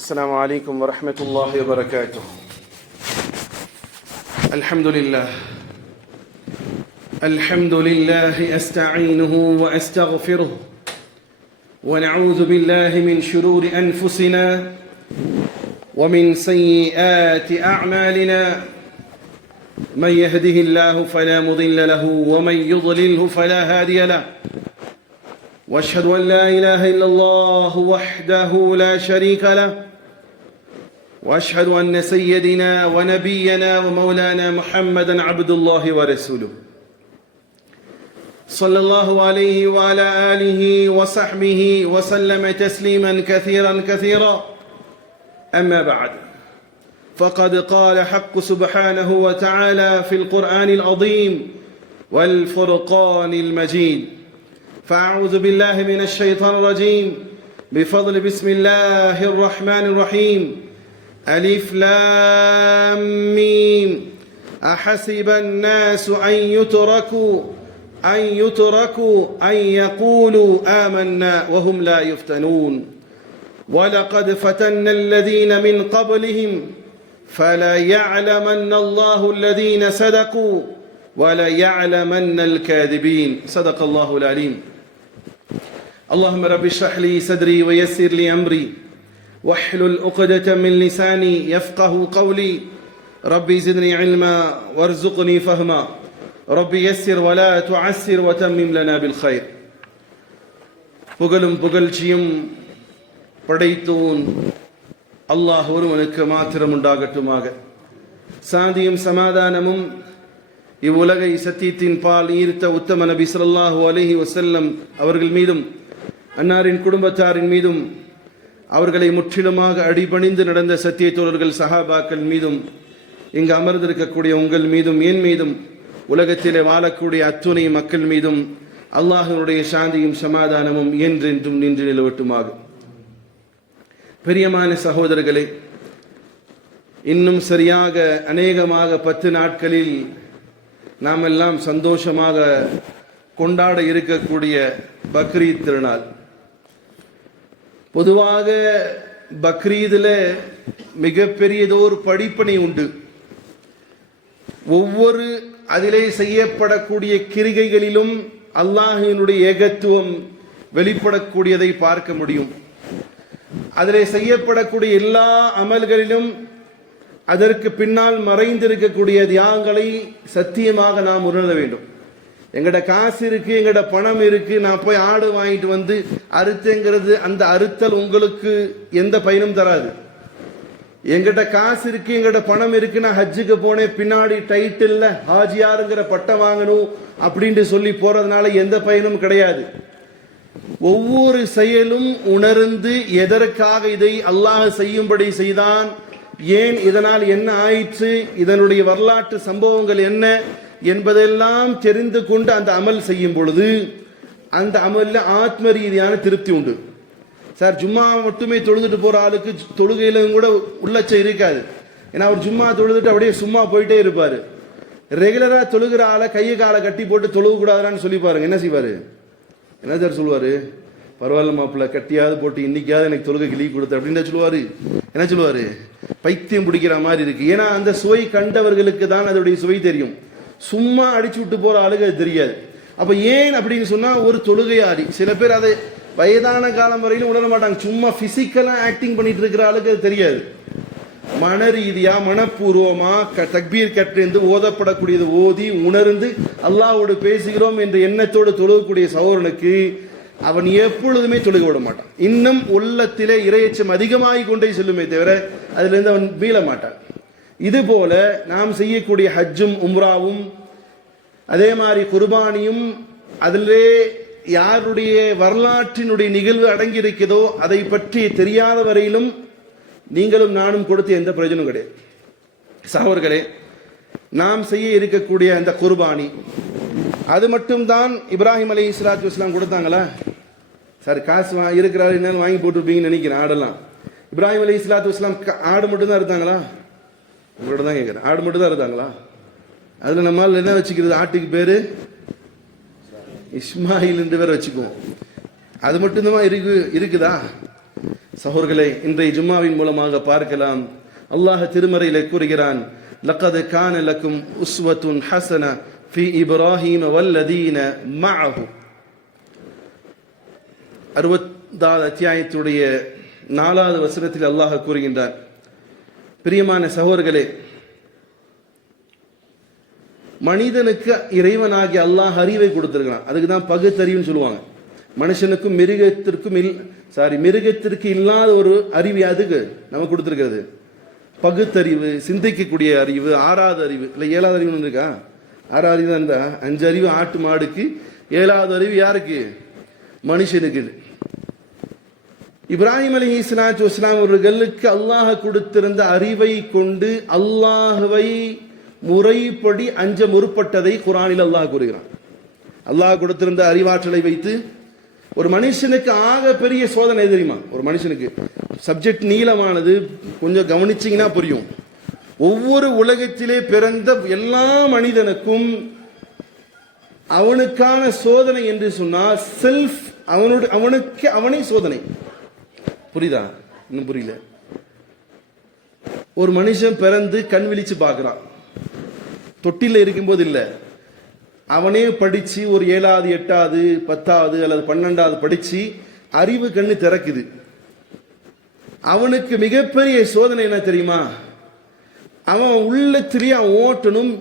السلام عليكم ورحمة الله وبركاته. الحمد لله أستعينه وأستغفره ونعوذ بالله من شرور أنفسنا ومن سيئات أعمالنا. من يهده الله فلا مضل له ومن يضلله فلا هادي له. واشهد ان لا اله الا الله وحده لا شريك له واشهد ان سيدنا ونبينا ومولانا محمدا عبد الله ورسوله صلى الله عليه وعلى اله وصحبه وسلم تسليما كثيرا. اما بعد، فقد قال حق سبحانه وتعالى في القرآن العظيم والفرقان المجيد: فأعوذ بالله من الشيطان الرجيم بفضل بسم الله الرحمن الرحيم. ألف لام ميم أحسب الناس أن يتركوا أن يقولوا آمنا وهم لا يفتنون. ولقد فتنا الذين من قبلهم فليعلمن الله الذين صدقوا وليعلمن الكاذبين. صدق الله العليم. اللهم رب اشرح لي صدري ويسر لي أمري واحلل عقدة من لساني يفقه قولي. ربي زدني علما وارزقني فهما. ربي يسر ولا تعسر وتمم لنا بالخير. புகழும் புகழ்ச்சியும் படைத்தோன் அல்லாஹ் ஒருவனுக்கு மாத்திரம் உண்டாகட்டுமாக. சாந்தியும் சமாதானமும் இவ்வுலகை சத்தியத்தின் பால் ஈர்த்த உத்தம நபி ஸல்லல்லாஹு அலைஹி வஸல்லம் அவர்கள் மீதும், அன்னாரின் குடும்பத்தாரின் மீதும், அவர்களை முற்றிலுமாக அடிபணிந்து நடந்த சத்திய தோழர்கள் சஹாபாக்கள் மீதும், இங்கு அமர்ந்திருக்கக்கூடிய உங்கள் மீதும், என் மீதும், உலகத்திலே வாழக்கூடிய அத்துணை மக்கள் மீதும் அல்லாஹ்வினுடைய சாந்தியும் சமாதானமும் என்றென்றும் நின்று நிலவட்டுமாக. பிரியமான சகோதரர்களே, இன்னும் சரியாக அநேகமாக 10 நாட்களில் நாம் எல்லாம் சந்தோஷமாக கொண்டாட இருக்கக்கூடிய பக்ரீத் திருநாள். பொதுவாக பக்ரீதில் மிகப்பெரியதோர் படிப்பனை உண்டு. ஒவ்வொரு அதிலே செய்யப்படக்கூடிய கிரிகைகளிலும் அல்லாஹ்வினுடைய ஏகத்துவம் வெளிப்படக்கூடியதை பார்க்க முடியும். அதிலே செய்யப்படக்கூடிய எல்லா அமல்களிலும் அதற்கு பின்னால் மறைந்திருக்கக்கூடிய தியாகங்களை சத்தியமாக நாம் உணர வேண்டும். எங்கட காசு இருக்கு, எங்கட பணம் இருக்கு, நான் போய் ஆடு வாங்கிட்டு வந்து அறுத்தேங்கிறது, அந்த அறுத்தல் உங்களுக்கு எந்த பயனும் தராது. எங்கிட்ட காசு இருக்கு, எங்கட பணம் இருக்கு, நான் ஹஜ்ஜுக்கு போனேன், பின்னாடி டைட்டில் ஹாஜியாருங்கிற பட்டம் வாங்கணும் அப்படின்ட்டு சொல்லி போறதுனால எந்த பயனும் கிடையாது. ஒவ்வொரு செயலும் உணர்ந்து எதற்காக இதை அல்லாஹ் செய்யும்படி செய்தான், ஏன், இதனால் என்ன ஆயிற்று, இதனுடைய வரலாற்று சம்பவங்கள் என்ன என்பதெல்லாம் தெரிந்து கொண்டு அந்த அமல் செய்யும் பொழுது அந்த அமல்ல ஆத்ம ரீதியான திருப்தி உண்டு. சார், ஜும்மா மட்டுமே தொழுதுட்டு போற ஆளுக்கு தொழுகையில கூட உள்ளச்சம் இருக்காது. ஏன்னா அவர் ஜும்மா தொழுதுட்டு அப்படியே சும்மா போயிட்டே இருப்பாரு. ரெகுலரா தொழுகிற ஆளை கையை காலை கட்டி போட்டு தொழுக கூடாதான்னு சொல்லி பாருங்க, என்ன செய்வாரு? என்ன சார் சொல்லுவாரு? பரவாயில்ல மாப்பிள்ள, கட்டியாவது போட்டு இன்னைக்காவது எனக்கு தொழுகைக்கு லீவ் கொடுத்த அப்படின்னு சொல்லுவாரு. என்ன சொல்லுவாரு? பைத்தியம் பிடிக்கிற மாதிரி இருக்கு. ஏன்னா அந்த சுவை கண்டவர்களுக்கு தான் அதோடைய சுவை தெரியும். சும்மா அடிச்சு விட்டு போற ஆளுக்கு அது தெரியாது. அப்ப ஏன் அப்படின்னு சொன்னா, ஒரு தொழுகையாடி சில பேர் அதை வயதான காலம் வரையிலும் உணர மாட்டாங்க. சும்மா பிசிக்கலா ஆக்டிங் பண்ணிட்டு இருக்கிற ஆளுக்கு அது தெரியாது. மன ரீதியா மனப்பூர்வமா தக்பீர் கற்றிருந்து ஓதப்படக்கூடியது ஓதி உணர்ந்து அல்லாஹ்வோடு பேசுகிறோம் என்ற எண்ணத்தோடு தொழுகக்கூடிய சகோதரனுக்கு அவன் எப்பொழுதுமே தொழுக விட மாட்டான். இன்னும் உள்ளத்திலே இறையச்சம் அதிகமாகி கொண்டே செல்லுமே தவிர அதுல இருந்து அவன் மீள மாட்டான். இது போல நாம் செய்யக்கூடிய ஹஜ்ஜும் உம்ராவும் அதே மாதிரி குர்பானியும் அதிலே யாருடைய வரலாற்றினுடைய நிகழ்வு அடங்கி இருக்கிறதோ அதை பற்றி தெரியாத வரையிலும் நீங்களும் நானும் கொடுத்து எந்த பிரயோஜனம் கிடையாது. சகோதரர்களே, நாம் செய்ய இருக்கக்கூடிய அந்த குர்பானி அது மட்டும்தான் இப்ராஹிம் அலைஹிஸ்ஸலாத்து வஸ்ஸலாம் கொடுத்தாங்களா? சார், காசு இருக்கிறாரு என்ன வாங்கி போட்டுருப்பீங்கன்னு நினைக்கிறேன். ஆடெல்லாம் இப்ராஹிம் அலைஹிஸ்ஸலாத்து வஸ்ஸலாம் ஆடு மட்டும் தான் இருந்தாங்களா? உங்களோட தான் கேட்குறேன். ஆடு மட்டும் தான் இருந்தாங்களா? அதில் நம்மால் என்ன வச்சுக்கிறது? ஆட்டுக்கு பேரு இஸ்மாயில் என்று வேற வச்சுக்குவோம். அது மட்டும்தான் இருக்குதா? சகோதரர்களே, இன்றைய ஜும்மாவின் மூலமாக பார்க்கலாம், அல்லாஹ் திருமறையிலே கூறுகிறான், லக்கத் கான லக்கும் உஸ்வத்துன் ஹஸன ஃபீ இப்ராஹீம வல்லதீன மஅஹு. 60வது அத்தியாயத்துடைய 4வது வசனத்தில் அல்லாஹ் கூறுகின்றான், பிரியமான சகோதரர்களே, மனிதனுக்கு இறைவனாகிய அல்லாஹ் அறிவை கொடுத்திருக்கிறான். அதுக்கு தான் பகுத்தறிவுன்னு சொல்லுவாங்க. மனுஷனுக்கும் மிருகத்திற்கு இல்லாத ஒரு அறிவு அதுக்கு நமக்கு கொடுத்திருக்கிறது. பகுத்தறிவு, சிந்திக்கக்கூடிய அறிவு, 6வது அறிவு இல்லை 7வது அறிவு இருக்கா? 6வது அறிவு தான் இருந்தா 5 அறிவு ஆட்டு மாடுக்கு, 7வது அறிவு யாருக்கு? மனுஷனுக்கு. இப்ராஹிம் அலைஹிஸ்ஸலாத்து வஸ்ஸலாம் அவர்களுக்கு அல்லாஹ் கொடுத்திருந்த அறிவை கொண்டு அல்லாஹ்வை முறைப்படி அஞ்ச முற்பட்டதை குர்ஆனில் அல்லாஹ் கூறுகிறான். அல்லாஹ் கொடுத்திருந்த அறிவாற்றலை வைத்து ஒரு மனுஷனுக்கு ஆக பெரிய சோதனை தெரியுமா? ஒரு மனுஷனுக்கு சப்ஜெக்ட் நீளமானது, கொஞ்சம் கவனிச்சீங்கன்னா புரியும். ஒவ்வொரு உலகத்திலே பிறந்த எல்லா மனிதனுக்கும் அவனுக்கான சோதனை என்று சொன்னால் செல்ஃப், அவனுக்கு அவனே சோதனை. புரியுதா? இன்னும் புரியல. ஒரு மனுஷன் பிறந்து கண் விழிச்சு பார்க்கிறான், தொட்டில இருக்கும்போது இல்லை, அவனே படிச்சு ஒரு 7வது 8வது 10வது அல்லது 12வது படிச்சு அறிவு கண்ணு திறக்குது. அவனுக்கு மிகப்பெரிய சோதனை என்ன தெரியுமா? அவன் உள்ளத்திலேயே அவன் ஓட்டணும்,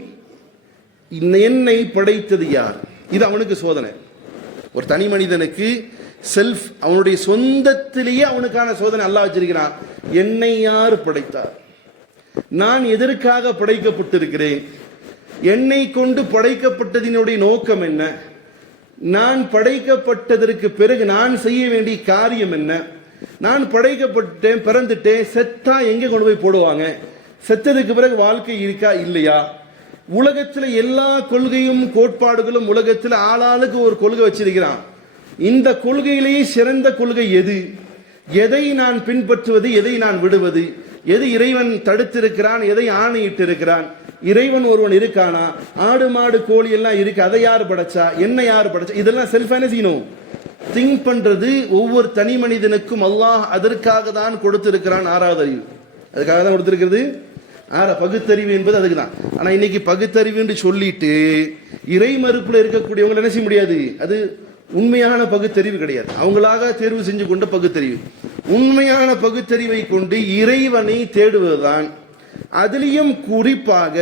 என்னை படைத்தது யார்? இது அவனுக்கு சோதனை. ஒரு தனி மனிதனுக்கு செல்ஃப், அவனுடைய சொந்தத்திலேயே அவனுக்கான சோதனை அல்லாஹ் வச்சிருக்கிறான். என்னை யார் படைத்தார்? நான் எதற்காக படைக்கப்பட்டிருக்கிறேன்? என்னை கொண்டு படைக்கப்பட்டதினுடைய நோக்கம் என்ன? நான் படைக்கப்பட்டதற்கு பிறகு நான் செய்ய வேண்டிய காரியம் என்ன? நான் படைக்கப்பட்டேன், பிறந்துட்டேன், செத்தா எங்கே கொண்டு போய் போடுவாங்க? செத்ததுக்கு பிறகு வாழ்க்கை இருக்கா இல்லையா? உலகத்தில் எல்லா கொள்கையும் கோட்பாடுகளும் உலகத்தில் ஆளாளுக்கு ஒரு கொள்கை வச்சிருக்கிறான். இந்த கொள்கையிலேயே சிறந்த கொள்கை எது? எதை நான் பின்பற்றுவது, எதை நான் விடுவது? எது இறைவன் தடுத்திருக்கிறான், எதை ஆணையிட்டு இருக்கிறான்? இறைவன் ஒருவன் இருக்கானா? ஆடு மாடு கோழி எல்லாம் இருக்கு, அதை யார் படைச்சா? என்ன யார் படைச்சா? இதெல்லாம் செல்ஃப் அனலைசிஸ் திங்க் பண்றது ஒவ்வொரு தனி மனிதனுக்கும் அல்லாஹ் அதற்காக தான் கொடுத்திருக்கிறான். 6வது அறிவு அதுக்காக தான் கொடுத்திருக்கிறது. பகுத்தறிவு என்பது அதுக்கு தான். ஆனா இன்னைக்கு பகுத்தறிவு என்று சொல்லிட்டு இறை மறுப்புல இருக்கக்கூடியவங்க என்ன செய்ய முடியாது. அது உண்மையான பகுத்தறிவு கிடையாது, அவங்களாக தேர்வு செஞ்சு கொண்ட பகுத்தறிவு. உண்மையான பகுத்தறிவை கொண்டு இறைவனை தேடுவதுதான். அதிலையும் குறிப்பாக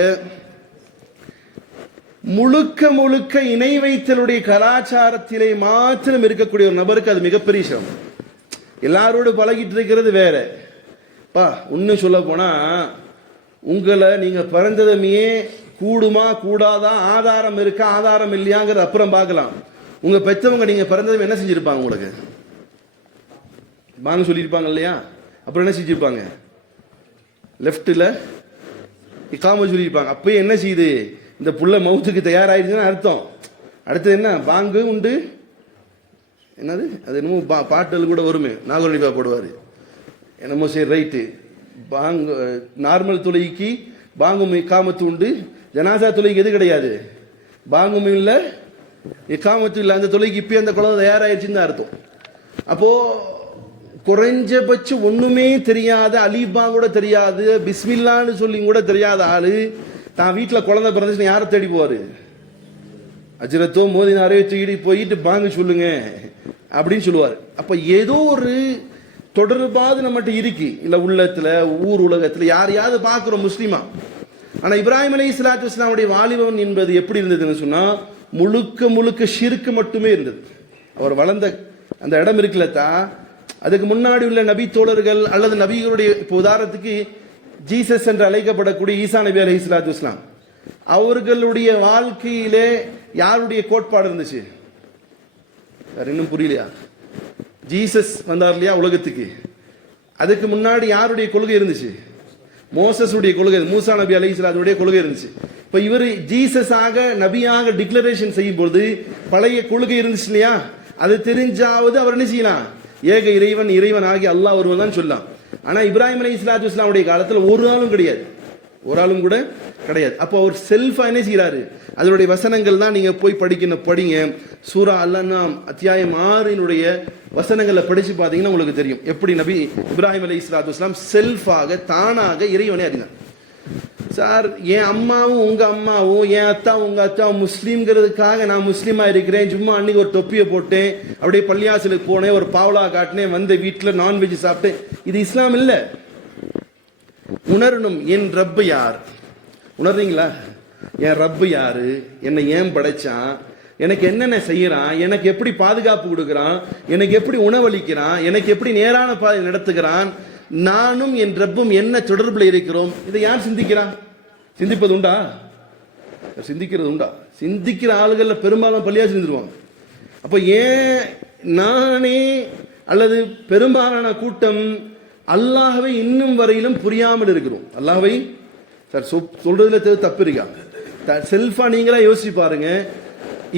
முழுக்க முழுக்க இணை வைத்தலுடைய கலாச்சாரத்திலே மாத்திரம் இருக்கக்கூடிய ஒரு நபருக்கு அது மிகப்பெரிய சிரமம். எல்லாரோடு பழகிட்டு இருக்கிறது வேற. இன்னும் சொல்ல போனா, உங்களை நீங்க பிறந்ததுமே கூடுமா கூடாதா, ஆதாரம் இருக்கா ஆதாரம் இல்லையாங்கிறது அப்புறம் பார்க்கலாம். உங்க பெற்றவங்க நீங்க பிறந்ததுமே என்ன செஞ்சிருப்பாங்க? உங்களுக்கு வாங்க சொல்லியிருப்பாங்க இல்லையா? அப்புறம் என்ன செஞ்சிருப்பாங்க? லெஃப்ட்ல இக்காம சொல்லியிருப்பாங்க. அப்பயே என்ன செய்யுது? இந்த புள்ள மவுத்துக்கு தயாராகிடுச்சுன்னு அர்த்தம். அடுத்தது என்ன? பாங்கு உண்டு, என்னது அது என்னமோ பாட்டல் கூட வருமே, நாகரணிப்பா போடுவார் என்னமோ. சரி ரைட்டு, பாங்கு நார்மல் தொழுகைக்கு பாங்கும் இக்காமத்து உண்டு. ஜனாசா தொழுகைக்கு எது கிடையாது? பாங்கும் இல்லை, இக்காமத்து இல்லை. அந்த தொழுகைக்கு இப்பயே அந்த குழந்தை தயாராகிடுச்சுன்னு அர்த்தம். அப்போ குறைஞ்சபட்சம் ஒண்ணுமே தெரியாத, அலீபா கூட தெரியாது, பிஸ்மில்லான்னு சொல்லி கூட தெரியாத ஆளு தான் வீட்டில் குழந்தை பிறந்துச்சுன்னு யாரை தேடி போவாரு? அஜரத்தோ மோதினாரோ தூக்கிட்டு போயிட்டு பாங்கு சொல்லுங்க அப்படின்னு சொல்லுவார். அப்ப ஏதோ ஒரு தொடர்பாது நம்மகிட்ட இருக்கு, இல்ல உள்ளத்துல ஊர் உலகத்துல யாரையாவது பார்க்கிறோம் முஸ்லீமா. ஆனா இப்ராஹிம் அலைஹிஸ்ஸலாத்து வஸ்ஸலாமுடைய வாலிபன் என்பது எப்படி இருந்ததுன்னு சொன்னா, முழுக்க முழுக்க ஷிர்க் மட்டுமே இருந்தது. அவர் வளர்ந்த அந்த இடம் இருக்குல்லத்தா, அதுக்கு முன்னாடி உள்ள நபி தோழர்கள் அல்லது நபிகளுடைய, இப்போ உதாரணத்துக்கு ஜீசஸ் என்று அழைக்கப்படக்கூடிய ஈசா நபி அலைஹிஸ்ஸலாத்து வஸ்ஸலாம், அவர்களுடைய வாழ்க்கையிலே யாருடைய கோட்பாடு இருந்துச்சு? இன்னும் புரியலையா? ஜீசஸ் வந்தார் இல்லையா உலகத்துக்கு, அதுக்கு முன்னாடி யாருடைய கொள்கை இருந்துச்சு? மோசஸுடைய கொள்கை, மூசா நபி அலைஹிஸ்ஸலாத்துடைய கொள்கை இருந்துச்சு. இப்ப இவர் ஜீசஸாக நபியாக டிக்ளரேஷன் செய்யும் பொழுது பழைய கொள்கை இருந்துச்சு இல்லையா? அது தெரிஞ்சாவது அவர் என்ன செய்யலாம்? ஏக இறைவன், இறைவன் ஆகி அல்லாஹ் ஒருவன் தான் சொல்லலாம். ஆனா இப்ராஹிம் அலைஹிஸ்ஸலாத்து வஸ்ஸலாமுடைய காலத்தில் ஒரு நாளும் கிடையாது, ஒரு ஆளும் கூட கிடையாது. அப்போ அவர் செல்ஃபா என்ன செய்யறாரு, அதனுடைய வசனங்கள் தான் நீங்க போய் படிங்க. சூரா அல்-அன்ஆம் அத்தியாயம் 6 வசனங்களை படிச்சு பார்த்தீங்கன்னா உங்களுக்கு தெரியும் எப்படி நபி இப்ராஹிம் அலைஹிஸ்ஸலாத்து வஸ்ஸலாம் செல்ஃபாக தானாக இறைவனை அறிந்தார். சார், என் அம்மாவும் உங்க அம்மாவும், என் அத்தாவும் உங்க அத்தாவும் முஸ்லீம்ங்கிறதுக்காக நான் முஸ்லீமா இருக்கிறேன், சும்மா அன்னைக்கு ஒரு தொப்பியை போட்டேன், அப்படியே பள்ளியாசலுக்கு போனேன், ஒரு பாவலா காட்டினேன், வந்து வீட்டில் நான்வெஜ் சாப்பிட்டேன், இது இஸ்லாம் இல்லை. உணரணும், என் ரப்பு யார், உணர்றீங்களா? என் ரப்பு யாரு, என்னை ஏன் படைச்சான், எனக்கு என்னென்ன செய்யறான், எனக்கு எப்படி பாதுகாப்பு கொடுக்கிறான், எனக்கு எப்படி உணவளிக்கிறான், எனக்கு எப்படி நேரான பாதை நடத்துகிறான், நானும் என் ரப்பும் என்ன தொடர்புல இருக்கிறோம், இதை யார் சிந்திக்கிறான்? சிந்திப்பது உண்டா? சிந்திக்கிறது உண்டா? சிந்திக்கிற ஆளுகள் பெரும்பாலும் பள்ளியா சிந்திருவாங்க. அப்போ ஏன் நானே அல்லது பெரும்பாலான கூட்டம் அல்லாஹ்வை இன்னும் வரையிலும் புரியாமல் இருக்கிறோம்? அல்லாஹ்வை சார் சொல்றதுல தப்பு இருக்கா? செல்ஃபா நீங்களா யோசிச்சு பாருங்க.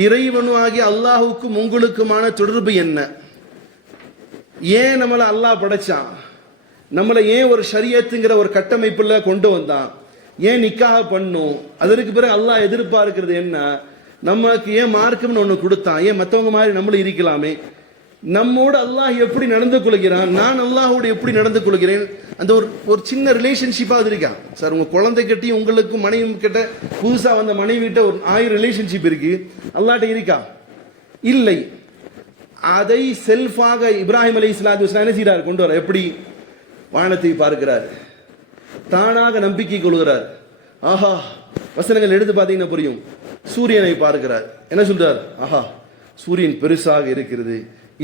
இறைவனுமாகிய அல்லாஹுக்கும் உங்களுக்குமான தொடர்பு என்ன? ஏன் நம்மளை அல்லாஹ் படைச்சான்? நம்மளை ஏன் ஒரு ஷரியத்துங்கிற ஒரு கட்டமைப்புல கொண்டு வந்தான்? ஏன் நிக்காக பண்ணும்? அதற்கு பிறகு அல்லாஹ் எதிர்பார்க்கிறது என்ன? நமக்கு ஏன் மார்க்கம்னு ஒண்ணு கொடுத்தான்? ஏன் மற்றவங்க மாதிரி நம்மளும் இருக்கலாமே? நம்மோடு அல்லாஹ் எப்படி நடந்து கொள்கிறான், நான் அல்லாஹோடு எப்படி நடந்து கொள்கிறேன், அந்த ஒரு சின்ன ரிலேஷன்ஷிப்பா அது இருக்கா சார்? உங்க குழந்தை கிட்டையும் உங்களுக்கு மனைவி கிட்ட, புதுசா வந்த மனைவி கிட்ட ஒரு 1000 ரிலேஷன்ஷிப் இருக்கு, அல்லாஹ்ட்ட இருக்கா? இல்லை. அதை செல்ஃபாக இப்ராஹிம் அலைஹிஸ்ஸலாத்து வஸ்ஸலாம் என்ன செய்றார், கொண்டு வர. எப்படி? வானத்தை பார்க்கிறார், தானாக நம்பிக்கை கொள்கிறார். ஆஹா, வசனங்கள் எடுத்து பார்த்தீங்கன்னா புரியும். சூரியனை பார்க்கிறார், என்ன சொல்றார்? ஆஹா, சூரியன் பெருசாக இருக்கிறது,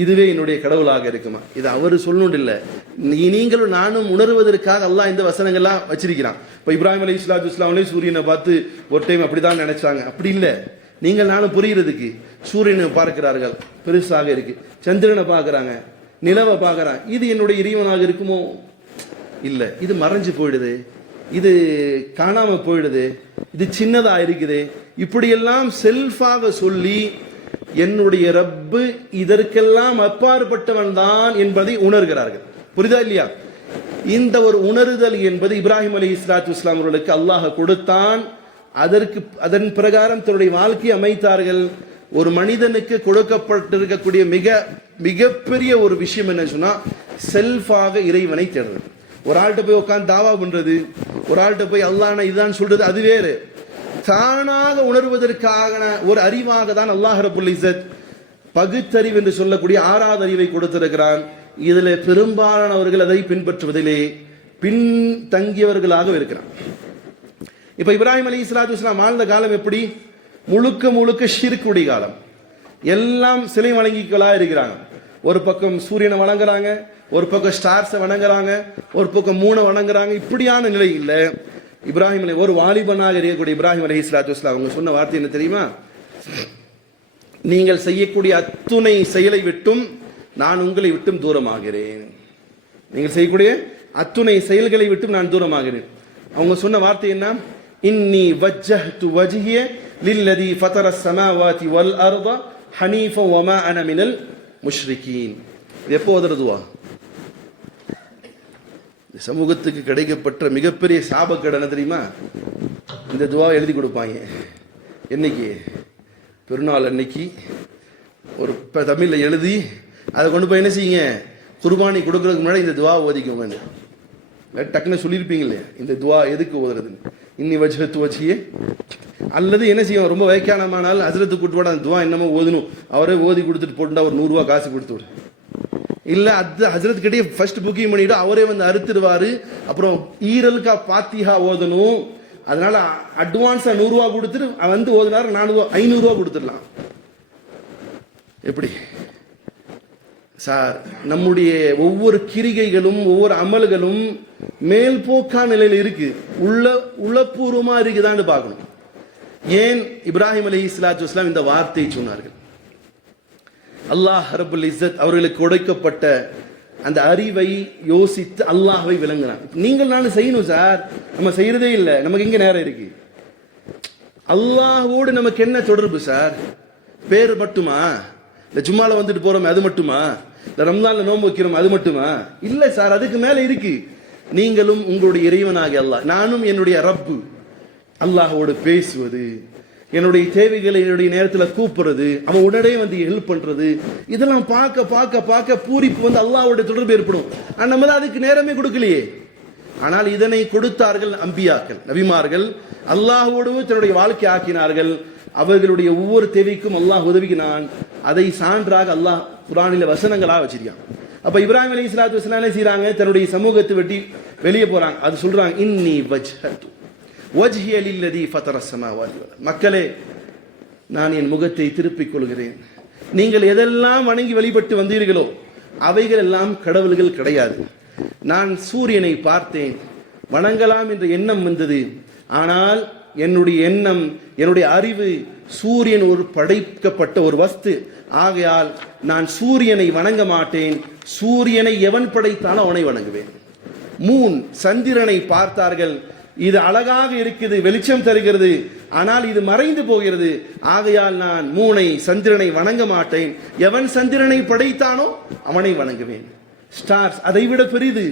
இதுவே என்னுடைய கடவுளாக இருக்குமா? இது அவரு சொல்லணும் இல்லை, நீங்களும் நானும் உணர்வதற்காக அல்லாஹ் இந்த வசனங்கள்லாம் வச்சிருக்கிறான். இப்போ இப்ராஹிம் அலைஹிஸ்ஸலாத்து வஸ்ஸலாம் சூரியனை பார்த்து ஒரு டைம் அப்படிதான் நினைச்சாங்க, அப்படி இல்லை. நீங்கள் நானும் புரிகிறதுக்கு சூரியனை பார்க்கிறார்கள், பெருசாக இருக்கு. சந்திரனை பார்க்கறாங்க, நிலவை பார்க்கறாங்க, இது என்னுடைய இறைவனாக இருக்குமோ? இல்லை, இது மறைஞ்சு போயிடுது, இது காணாம போயிடுது, இது சின்னதா இருக்குது. இப்படியெல்லாம் செல்ஃபாக சொல்லி என்னுடைய ரப்பு இதற்கெல்லாம் அப்பாற்பட்டவன் தான் என்பதை உணர்கிறார்கள். புரிதா இல்லையா? இந்த ஒரு உணர்தல் என்பது இப்ராஹிம் அலைஹிஸ்ஸலாத்து வஸ்ஸலாம் அவர்களுக்கு அல்லாஹ் கொடுத்தான். அதன் பிரகாரம் தன்னுடைய வாழ்க்கையை அமைத்தார்கள். ஒரு மனிதனுக்கு கொடுக்கப்பட்டிருக்கக்கூடிய மிகப்பெரிய ஒரு விஷயம் என்ன சொன்னா, செல்ஃபாக இறைவனை தேடுறது. ஒரு ஆள்கிட்ட போய் உட்காந்து தாவா பண்றது, ஒரு ஆள்கிட்ட போய் அல்லாஹ் இதுதான் சொல்றது, அது வேறு. தானாக உணர்வதற்கான ஒரு அறிவாக தான் அல்லாஹ் ரப்புல் இஸ்ஸத் பகுத்தறிவு என்று சொல்லக்கூடிய 6வது அறிவை கொடுத்திருக்கிறான். இதுல பெரும்பாலானவர்கள் அதை பின்பற்றுவதிலே பின்தங்கியவர்களாக இருக்கிறான். இப்ப இப்ராஹிம் அலைஹிஸ்ஸலாத்து வஸ்ஸலாம் வாழ்ந்த காலம் எப்படி? முழுக்க ஷிர்க்குடைய காலம். எல்லாம் சிலை வணங்கிகளா இருக்கிறாங்க. ஒரு பக்கம் சூரியனை வணங்குறாங்க, ஒரு பக்கம் ஸ்டார்ஸை வணங்குறாங்க, ஒரு பக்கம் மூணை வணங்குறாங்க. இப்படியான நிலை இல்லை. இப்ராஹிம் ஒரு வாலிபனாக இருக்கக்கூடிய இப்ராஹிம் அலைஹிஸ்ஸலாத்து வஸ்ஸலாம் அவங்க சொன்ன வார்த்தை என்ன தெரியுமா? நீங்கள் செய்யக்கூடிய அத்துணை செயலை விட்டும் நான் உங்களை விட்டும் தூரமாகிறேன். நீங்கள் செய்யக்கூடிய அத்துணை செயல்களை விட்டும் நான் தூரமாகிறேன். அவங்க சொன்ன வார்த்தை என்ன? இன்னி வஜ்ஜஹ்து வஜ்ஹிய லில்லதி ஃபதர ஸமாவாதி வல் அர்த ஹனீஃபா வமா அன மினல் முஷ்ரிகீன். எப்போ ஓதுறதுவா? சமூகத்துக்கு கிடைக்கப்பட்ட மிகப்பெரிய சாபக்கேடு என்ன தெரியுமா? இந்த துவா எழுதி கொடுப்பாங்க. என்னைக்கு? பெருநாள் அன்னைக்கு ஒரு தமிழ்ல எழுதி அதை கொண்டு போய் என்ன செய்யுங்க, குர்பானி கொடுக்கறதுக்கு முன்னாடி இந்த துவா ஓதிக்கோங்க. டக்குன்னு சொல்லியிருப்பீங்களே இந்த துவா எதுக்கு ஓதுறதுன்னு. இன்னி வஜ்ஹத்து வஜ்ஹிய அல்லது என்ன செய்யும், ரொம்ப வயக்கானமானால் ஹஸ்ரத்து கூட்டுவாட அந்த துவா என்னமோ ஓதணும், அவரே ஓதி கொடுத்துட்டு போட்டுட்டா ஒரு 100 ரூபா காசு கொடுத்து விடு. இல்ல அது ஹஸ்ரத் கிட்டே ஃபர்ஸ்ட் புக்கிங் பண்ணிட்டு அவரே வந்து அறுத்துடுவாரு. அப்புறம் ஈரலுக்கா பாத்திஹா ஓதணும், அதனால அட்வான்ஸா 100 ரூபா கொடுத்துட்டு வந்து ஓதுனாரு 500 ரூபா கொடுத்துடலாம். எப்படி சார்? நம்முடைய ஒவ்வொரு கிரிகைகளும் ஒவ்வொரு அமல்களும் மேல்போக்கான நிலையில் இருக்கு, உள்ளபூர்வமா இருக்குதான்னு பார்க்கணும். ஏன் இப்ராஹிம் அலைஹிஸ்ஸலாத்து வஸ்ஸலாம் இந்த வார்த்தையை சொன்னார்கள்? அல்லாஹ் ரப்புல் இஸ்ஸத் அவர்களுக்கு கொடுக்கப்பட்ட அந்த அறிவை யோசித்து அல்லாஹ்வை விளங்கினான். நீங்கள் நானும் செய்யணும் சார், நம்ம செய்யறதே இல்லை, நமக்கு எங்க நேரம் இருக்கு? அல்லாஹ்வோடு நமக்கு என்ன தொடர்பு சார்? பேர் மட்டுமா? இல்ல ஜும்மால வந்துட்டு போறோம் அது மட்டுமா? இல்ல ரம்ஜான்ல நோன்பு வைக்கிறோம் அது மட்டுமா? இல்ல சார், அதுக்கு மேல இருக்கு. நீங்களும் உங்களுடைய இறைவனாகிய அல்லாஹ், நானும் என்னுடைய ரப்பு அல்லாஹோடு பேசுவது, என்னுடைய தேவைகளை என்னுடைய நேரத்தில் கூப்பிடுறது, அவன் உடனே வந்து ஹெல்ப் பண்றது, இதெல்லாம் பார்க்க பார்க்க பார்க்க பூரிப்பு வந்து அல்லாஹ்வோட தொடர்பு ஏற்படும். நம்ம தான் அதுக்கு நேரமே கொடுக்கலையே. ஆனால் இதனை கொடுத்தார்கள் அம்பியாக்கள், நபிமார்கள், அல்லாஹ்வோடு தன்னுடைய வாழ்க்கை ஆக்கினார்கள். அவர்களுடைய ஒவ்வொரு தேவைக்கும் அல்லாஹ் உதவினான். அதை சான்றாக அல்லாஹ் குர்ஆனில் வசனங்களாக வச்சிருக்கான். அப்ப இப்ராஹிம் அலைஹிஸ்ஸலாத்து வஸலாம் செய்றாங்க, தன்னுடைய சமூகத்தை வெட்டி வெளியே போறாங்க. அது சொல்றாங்க, இன்னி வஜ்ஹது வஜ்ஹிய லில்லதி ஃபதர ஸமாவாதி வல் அர்த். மக்களே, நான் என் முகத்தை திருப்பிக் கொள்கிறேன். நீங்கள் எதெல்லாம் வணங்கி வழிபட்டு வந்தீர்களோ அவைகள் எல்லாம் கடவுள்கள் கிடையாது. நான் சூரியனை பார்த்தேன், வணங்கலாம் என்ற எண்ணம் வந்தது. ஆனால் என்னுடைய எண்ணம், என்னுடைய அறிவு, சூரியன் ஒரு படைக்கப்பட்ட ஒரு வஸ்து, ஆகையால் நான் சூரியனை வணங்க மாட்டேன். சூரியனை எவன் படைத்தானோ அவனை வணங்குவேன். மூன், சந்திரனை பார்த்தார்கள், இது அழகாக இருக்குது, வெளிச்சம் தருகிறது, ஆனால் இது மறைந்து போகிறது, ஆகையால் நான் மூனை, சந்திரனை வணங்க மாட்டேன். எவன் சந்திரனை படைத்தானோ அவனை வணங்குவேன். ஸ்டார்ஸ் அதை விட பெரிது,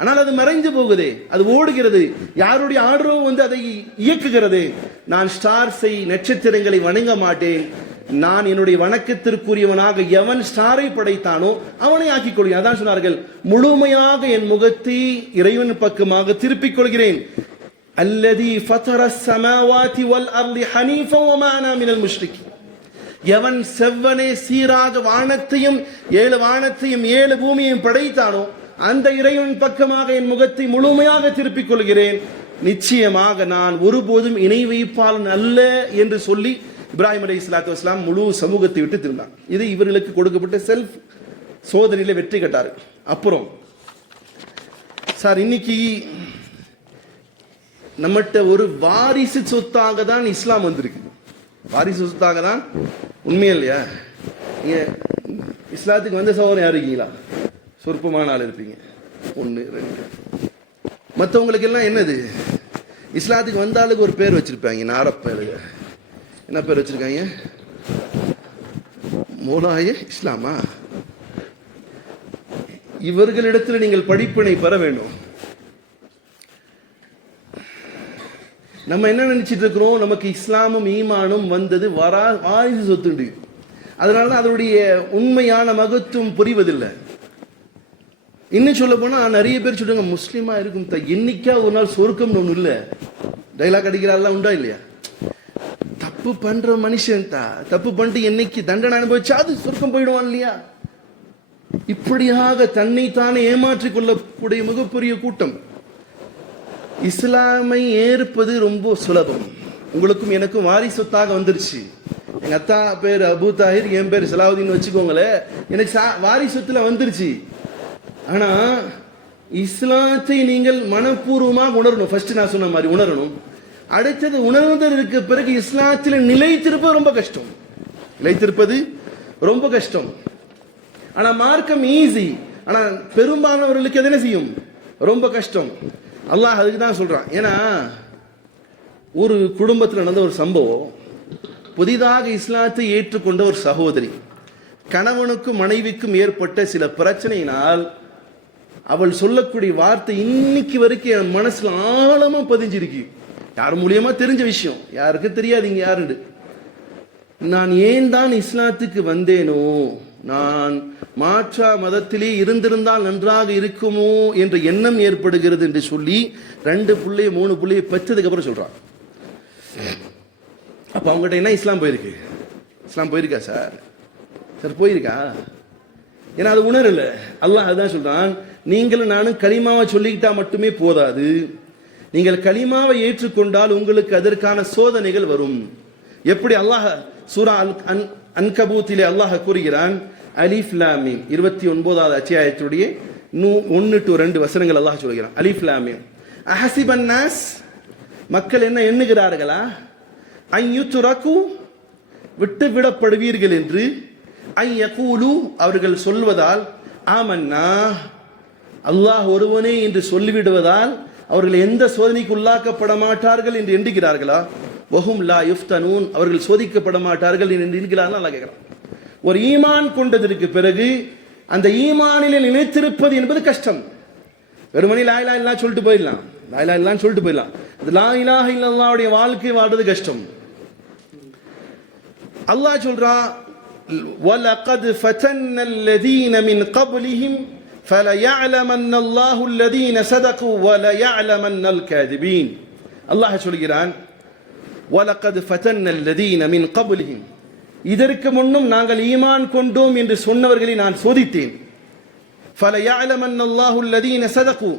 ஆனால் அது மறைந்து போகுதே, அது ஓடுகிறது, யாருடைய ஆர்டரோ வந்து அதை இயக்குகிறது. நான் ஸ்டார்ஸை, நட்சத்திரங்களை வணங்க மாட்டேன். நான் என்னுடைய வணக்கத்திற்குரியவனாக எவன் ஸ்டாரை படைத்தானோ அவனை ஆக்கிக் கொள்கிறேன். அதான் சொன்னார்கள், முழுமையாக என் முகத்தை இறைவன் பக்கமாக திருப்பிக் கொள்கிறேன். அல்லதி ஃபதர ஸமாவாதி வல் அர்தி ஹனீஃபன் வமா அனா மினல் முஷ்ரிகீன். எவன் செவ்வனே சீராக வானத்தையும் 7 வானத்தையும் 7 பூமியையும் படைத்தானோ அந்த இறைவன் பக்கமாக என் முகத்தை முழுமையாக திருப்பிக் கொள்கிறேன். நிச்சயமாக நான் ஒருபோதும் இணை வைப்பாளன் அல்ல என்று சொல்லி இப்ராஹிம் அலைஹிஸ்ஸலாத்து வஸலாம் முழு சமூகத்தை விட்டு திரும்பினாங்க. இது இவர்களுக்கு கொடுக்கப்பட்ட செல்ஃப் சோதனையில வெற்றி கட்டார்கள். அப்புறம் சார், இன்னைக்கு நம்மகிட்ட ஒரு வாரிசு சொத்தாக தான் இஸ்லாம் வந்திருக்கு. வாரிசு சொத்தாக தான், உண்மையா இல்லையா? நீங்க இஸ்லாத்துக்கு வந்த சகோதரன் யாரு இருக்கீங்களா? சொற்பமான ஆள் இருப்பீங்க, 1 2. மற்றவங்களுக்கு எல்லாம் என்னது, இஸ்லாத்துக்கு வந்த ஆளுக்கு ஒரு பேர் வச்சிருப்பாங்க, நாரப்பேருங்க. என்ன பேர் வச்சிருக்காங்க? மோலாய இஸ்லாமா? இவர்களிடத்தில் நீங்கள் படிப்பினை பெற வேண்டும். நம்ம என்ன நினைச்சிட்டு இருக்கிறோம், நமக்கு இஸ்லாமும் ஈமானும் வந்தது வாரிசு சொத்துண்டு, அதனால அதனுடைய உண்மையான மகத்துவம் புரிவதில்லை. இன்னும் சொல்ல போனா நிறைய பேர் சொல்றாங்க, முஸ்லீமா இருக்கும் என்னைக்கா ஒரு நாள் சொர்க்கம்னு ஒண்ணு இல்ல. டைலாக் அடிக்கிறாள் உண்டா இல்லையா? தப்பு பண்ற மனுஷன் தப்பு பண்ணிட்டு என்னைக்கு தண்டனை அனுபவிச்சா அது சொர்க்கம் போயிடுவான் இல்லையா? இப்படியாக தன்னைத்தானே ஏமாற்றிக் கொள்ளக்கூடிய மிகப்பெரிய கூட்டம். இஸ்லாமை ஏற்பது ரொம்ப சுலபம். உங்களுக்கும் எனக்கும் வாரிசு சொத்தாக வந்துருச்சு. எங்க அத்தா பேர் அபு தாஹிர், என் பேர் சலாவுதீன் வச்சுக்கோங்களேன். எனக்கு வாரிசு சொத்துல வந்துருச்சு. ஆனா இஸ்லாத்தை நீங்கள் மனப்பூர்வமாக உணரணும். ஃபர்ஸ்ட் நான் சொன்ன மாதிரி உணரணும். அடுத்தது உணர்வதற்கு பிறகு இஸ்லாத்தில் நிலைத்திருப்பது ரொம்ப கஷ்டம். நிலைத்திருப்பது ரொம்ப கஷ்டம். ஆனா மார்க்கம் ஈஸி. ஆனா பெரும்பாலானவர்களுக்கு எது என்ன செய்யும், ரொம்ப கஷ்டம். அல்லாஹ் அதுக்கு தான் சொல்றான். ஏன்னா ஒரு குடும்பத்தில் நடந்த ஒரு சம்பவம், புதிதாக இஸ்லாத்தை ஏற்றுக்கொண்ட ஒரு சகோதரி, கணவனுக்கும் மனைவிக்கும் ஏற்பட்ட சில பிரச்சனையினால் அவள் சொல்லக்கூடிய வார்த்தை இன்னைக்கு வரைக்கும் என் மனசுல ஆழமா பதிஞ்சிருக்கு. யார் மூலியமா தெரிஞ்ச விஷயம், யாருக்கு தெரியாதீங்க யாருன்னு. நான் ஏன் தான் இஸ்லாத்துக்கு வந்தேனோ, நான் மாற்றா மதத்திலே இருந்திருந்தால் நன்றாக இருக்குமோ என்ற எண்ணம் ஏற்படுகிறது என்று சொல்லி 2 பிள்ளை 3 பிள்ளையை பெற்றதுக்கு அப்புறம் சொல்றான். அப்ப அவங்ககிட்ட என்ன இஸ்லாம் போயிருக்கு? இஸ்லாம் போயிருக்கா சார்? சார் போயிருக்கா? ஏன்னா அது உணரல. அல்லாஹ் அதான் சொல்றான், நீங்களும் நானும் கலிமாவை சொல்லிக்கிட்டா மட்டுமே போதாது, நீங்கள் கலிமாவை ஏற்றுக்கொண்டால் உங்களுக்கு அதற்கான சோதனைகள் வரும். எப்படி? அல்லாஹ் சூரா அன்கபூத்திலே அல்லாஹ் கூறுகிறான், அலிஃப் லாம் மீம் 29வது அத்தியாயத்துடைய 1 to 2 வசனங்கள் அல்லாஹ் சொல்கிறான். அலிஃப் லாம் மீம் அஹஸிபன் நாஸ், மக்கள் என்ன எண்ணுகிறார்களா, அய்யுத்ரகு விட்டு விடப்படுவீர்கள் என்று, ஐயகூலு அவர்கள் சொல்வதால், ஆமன்னா அல்லாஹ் ஒருவனே என்று சொல்லிவிடுவதால் அவர்கள் எந்த சோதனைக்கு உள்ளாக்கப்பட மாட்டார்கள் என்று எண்ணுகிறார்களா? வஹும் லா யுஃப்தனூன், அவர்கள் சோதிக்கப்பட மாட்டார்கள் என்று எண்ணுகிறார்கள். அல்லாஹ் கேட்கிறான். ஒரு ஈமான் கொண்டதற்கு பிறகு அந்த ஈமானிலே நிலைத்திருப்பது என்பது கஷ்டம். வெறுமனே லா இலாஹ இல்லல்லாஹ் சொல்லிட்டு போயிடலாம், லா இலாஹ இல்லல்லாஹ்னு சொல்லிட்டு போயிடலாம். இந்த லா இலாஹ இல்லல்லாஹ்வுடைய வாழ்க்கை வாழ்றது கஷ்டம். அல்லாஹ் சொல்றான், وَلَقَدْ فَتَنَّا الَّذِينَ مِنْ قَبْلِهِمْ فَلَيَعْلَمَنَّ اللَّهُ الَّذِينَ صَدَقُوا وَلَيَعْلَمَنَّ الْكَاذِبِينَ. அல்லாஹ் சொல்கிறான், وَلَقَدْ فَتَنَّا الَّذِينَ مِنْ قَبْلِهِمْ, இதற்கு முன்னும் நாங்கள் ஈமான் கொண்டோம் என்று சொன்னவர்களை நான் சோதித்தேன். فَلَيَعْلَمَنَّ اللَّهُ الَّذِينَ صَدَقُوا,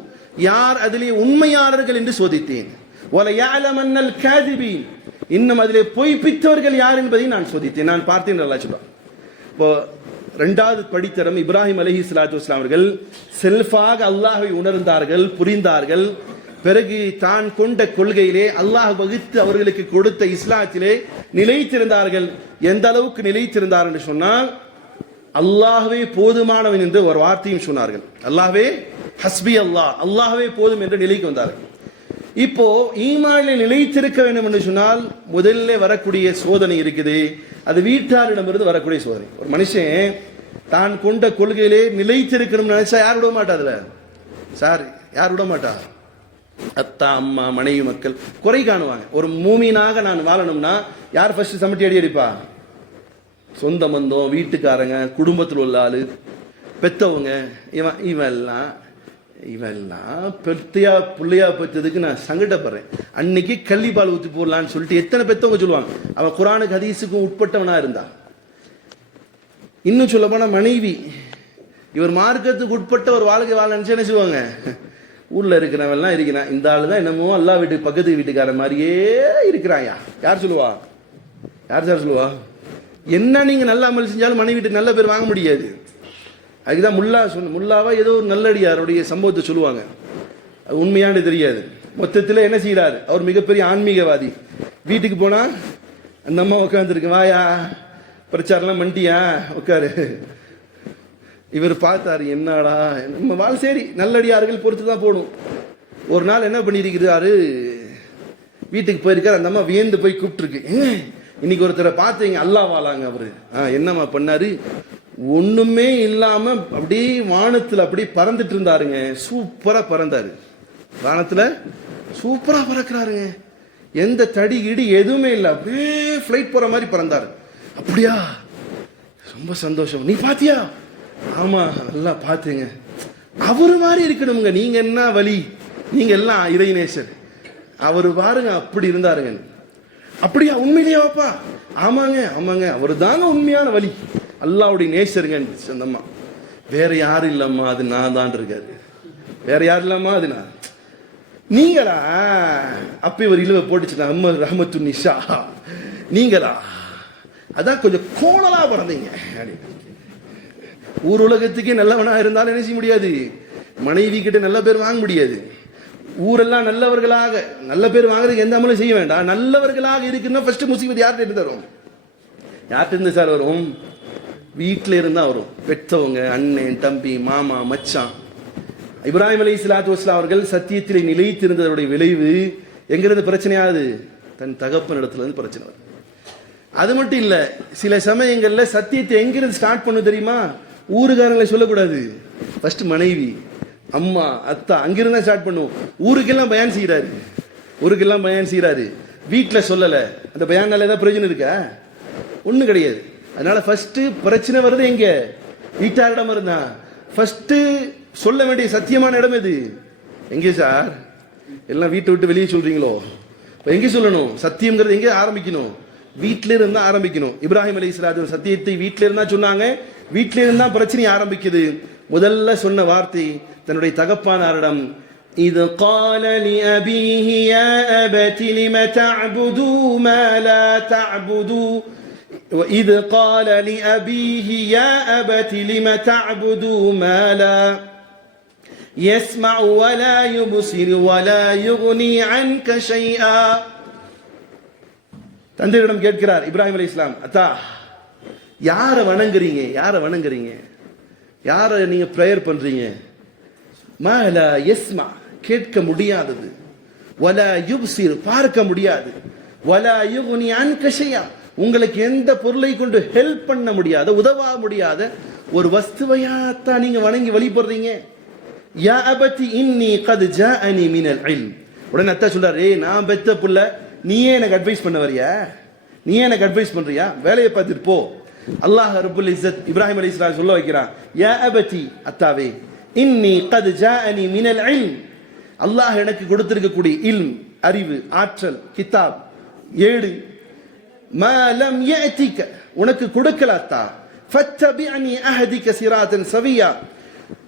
யார் அதிலே உண்மையாளர்கள் என்று சோதித்தேன். وَلَيَعْلَمَنَّ الْكَاذِبِينَ, இன்னும் அதிலே பொய்ப்பித்தவர்கள் யார் என்பதை நான் சோதித்தேன், நான் பார்த்தேன். அல்லாஹ் சொல்றான். இப்போ இரண்டாவது படித்தரம் இப்ராஹிம் அலைஹிஸ்ஸலாத்து வஸ்ஸலாம் அவர்கள் செல்ஃபாக அல்லாஹ்வை உணர்ந்தார்கள், புரிந்தார்கள். பிறகு தான் கொண்ட கொள்கையிலே அல்லாஹ் வகுத்து அவர்களுக்கு கொடுத்த இஸ்லாத்திலே நிலைத்திருந்தார்கள். எந்த அளவுக்கு நிலைத்திருந்தார் என்று சொன்னால், அல்லாஹ்வே போதுமானவன் என்று ஒரு வார்த்தையும் சொன்னார்கள். அல்லாஹ்வே ஹஸ்பி அல்லாஹ், அல்லாஹ்வே போதும் என்ற நிலைக்கு வந்தார்கள். இப்போ ஈமானில் நிலைத்திருக்க வேண்டும் என்று சொன்னால் முதல்ல வரக்கூடிய சோதனை இருக்குது, அது வீட்டாரிடமிருந்து வரக்கூடிய சோதனை. ஒரு மனுஷன் தான் கொண்ட கொள்கையிலே நிலைத்திருக்கணும்னு நினைச்சா யார் விட மாட்டாதுல சார், யார் விட மாட்டா? அத்தா, அம்மா, மனைவி, மக்கள் குறை காணுவாங்க. ஒரு மூமீனாக நான் வாழணும்னா யார் ஃபர்ஸ்ட் சமட்டி அடி அடிப்பா? சொந்த பந்தம், வீட்டுக்காரங்க, குடும்பத்தில் உள்ள ஆளு, பெத்தவங்க. இவெல்லாம் பெத்தியா பிள்ளையா பெற்றதுக்கு நான் சங்கடப்படுறேன். அன்னைக்கு கள்ளிப்பால் ஊற்றி போடலான்னு சொல்லிட்டு எத்தனை பெத்தவங்க சொல்லுவாங்க. அவன் குர்ஆனுக்கு ஹதீஸுக்கும் உட்பட்டவனா இருந்தா. இன்னும் சொல்ல போனா மனைவி, இவர் மார்க்கத்துக்கு உட்பட்ட ஒரு வாழ்க்கை வாழ நினைச்சு என்ன செய்வாங்க? ஊர்ல இருக்கிறவெல்லாம் இருக்கிறான், இந்த ஆளு தான் என்னமோ அல்லா வீட்டுக்கு பக்கத்து வீட்டுக்கார மாதிரியே இருக்கிறாயா. யார் சொல்லுவா? யார் சார் சொல்லுவா? என்ன நீங்க நல்ல அமல் செஞ்சாலும் மனைவி வீட்டுக்கு நல்ல பேர் வாங்க முடியாது. அதுக்குதான் முல்லாவா ஏதோ ஒரு நல்லடியாருடைய சம்பவத்தை சொல்லுவாங்க. அது உண்மையானு தெரியாது. மொத்தத்தில் என்ன செய்யறாரு? அவர் மிகப்பெரிய ஆன்மீகவாதி. வீட்டுக்கு போனா அந்த அம்மா உட்காந்துருக்கு, வாயா பிரச்சாரம்லாம் பண்ணிட்டியா, உட்காரு. இவர் பார்த்தாரு, என்னடா நம்ம வாழ் சரி நல்லடியார்கள் பொறுத்து தான் போகணும். ஒரு நாள் என்ன பண்ணியிருக்கிறாரு, வீட்டுக்கு போயிருக்காரு. அந்த அம்மா வியந்து போய் கூப்பிட்டுருக்கு, இன்னைக்கு ஒருத்தரை பார்த்தீங்க அல்லாஹ் வாழாங்க. அவரு என்னம்மா பண்ணாரு? ஒண்ணுமே இல்லாம அப்படியே வானத்துல அப்படி பறந்துட்டு இருந்தாருங்க. சூப்பரா பறந்தாரு, வானத்துல சூப்பரா பறக்கிறாருங்க. எந்த தடி இடி எதுவுமே இல்லை, அப்படியே ஃபிளைட் போற மாதிரி பறந்தாரு. அப்படியா? ரொம்ப சந்தோஷம். நீ பாத்தியா? ஆமா, நல்லா பாத்தீங்க. அவரு மாதிரி இருக்கணுங்க. நீங்க என்ன வழி? நீங்க எல்லாம் இறைநேசர். அவரு பாருங்க அப்படி இருந்தாருங்க. அப்படியா? உண்மையிலேயாப்பா? ஆமாங்க ஆமாங்க, அவரு தாங்க உண்மையான வழி, அல்லாஹ்வுடைய நேசருங்க. சொந்தம்மா வேற யாரும் இல்லம்மா, அது நான் தான் இருக்காரு. வேற யாரும் இல்லம்மா, அது நான். நீங்களா? அப்ப இவர் இழுவ போட்டுச்சுனா அம்மா ரஹமத்து நிஷா, நீங்களா? அதான் கொஞ்சம் கோணலா பிறந்தீங்க. ஊர் உலகத்துக்கே நல்லவனா இருந்தாலும் என்ன செய்ய முடியாது, மனைவி கிட்ட நல்ல பேர் வாங்க முடியாது. ஊரெல்லாம் நல்லவர்களாக நல்ல பேர் வாங்குறதுக்கு எந்த அமலும் செய்ய வேண்டாம். நல்லவர்களாக இருக்குன்னா ஃபர்ஸ்ட் முசீபத் யார்கிட்ட இருந்து வரும்? யார்கிட்ட இருந்து சார் வரும்? வீட்டில இருந்தா வரும். பெற்றவங்க, அண்ணன், தம்பி, மாமா, மச்சான். இப்ராஹிம் அலைஹிஸ்ஸலாத்து வஸ்ஸலாம் அவர்கள் சத்தியத்திலே நிலைத்திருந்ததனுடைய விளைவு எங்கிருந்து பிரச்சனையாகுது? தன் தகப்பன் இடத்துல இருந்து பிரச்சனை வருது. அது மட்டும் இல்ல, சில சமயங்கள்ல சத்தியத்தை எங்கிருந்து ஸ்டார்ட் பண்ணு தெரியுமா? ஊருக்காரங்களை சொல்லக்கூடாது, ஃபர்ஸ்ட் மனைவி, அம்மா, அத்தா, அங்கிருந்தா ஸ்டார்ட் பண்ணுவோம். ஊருக்கெல்லாம் பயான் செய்யறாரு, ஊருக்கெல்லாம் பயான் செய்யறாரு, வீட்டுல சொல்லல. அந்த பயானால ஏதாவது பிரயோஜனம் இருக்கா? ஒண்ணு கிடையாது. அதனால ஃபர்ஸ்ட் பிரச்சனை வருது எங்க? வீட்டாரிடம் இருந்தா. ஃபர்ஸ்ட் சொல்ல வேண்டிய சத்தியமான இடம் எது? எங்கே சார்? எல்லாம் வீட்டை விட்டு வெளியே சொல்றீங்களோ? எங்க சொல்லணும்? சத்தியம்ங்கிறது எங்க ஆரம்பிக்கணும்? வீட்டில இருந்தா ஆரம்பிக்கணும். இப்ராஹிம் அலைஹிஸ்ஸலாத்து சத்தியத்தை வீட்டில இருந்தா சொன்னாங்க. வீட்டில இருந்தா பிரச்சனை ஆரம்பிக்குது. முதல்ல சொன்ன வார்த்தை தன்னுடைய தகப்பானாரிடம், இது قال لأبيه يا أبت لم تعبدو ما لا تعبدو وإذ قال لأبيه يا أبت لم تعبدو ما لا يسمع ولا يبصر ولا يغني عنك شيئا. தந்தையிடம் கேட்கிறார் இப்ராஹிம் அலைஹிஸ்ஸலாம், அத்தா யாரை வணங்குறீங்க? யாரை வணங்குறீங்க? யாரை நீங்க பிரேயர் பண்றீங்க? மா லா யஸ்மா, கேட்க முடியாதது, வலா யுப்சிர், பார்க்க முடியாது, வலா யுக்னி அன்க ஷையா, உங்களுக்கு எந்த பொருளை கொண்டு ஹெல்ப் பண்ண முடியாத, உதவ முடியாத ஒரு வஸ்துவையாத்தான் நீங்க வணங்கி வழிபடுறீங்க. யா அபதி இன்னி கத் ஜாஅனி மினல் இல்ம். உடனே அத்தா சொல்றாரு, ஏய் நான் பெத்த புள்ள, நீயே எனக்கு அட்வைஸ் பண்ண வரியா? நீயே எனக்கு அட்வைஸ் பண்றியா? வேலையை பார்த்துட்டு போ. அல்லாஹ் ரப்புல் இஸ்ஸத் இப்ராஹிம் அலைஹிஸ்ஸலாம் சொல்ல வைக்கிறான், யா அபதி, அத்தாவே, இன்னி கத் ஜாஅனி மினல் இல்ம், அல்லாஹ் எனக்கு கொடுத்திருக்கக்கூடிய இல்ம், அறிவு, ஆற்றல், கிதாப், ஏடு, மா லம் யஅதிக, உனக்கு கொடுக்கலாத்தா, ஃபத்தபிஅனி அஹதிக சிராத்தன் சவியா,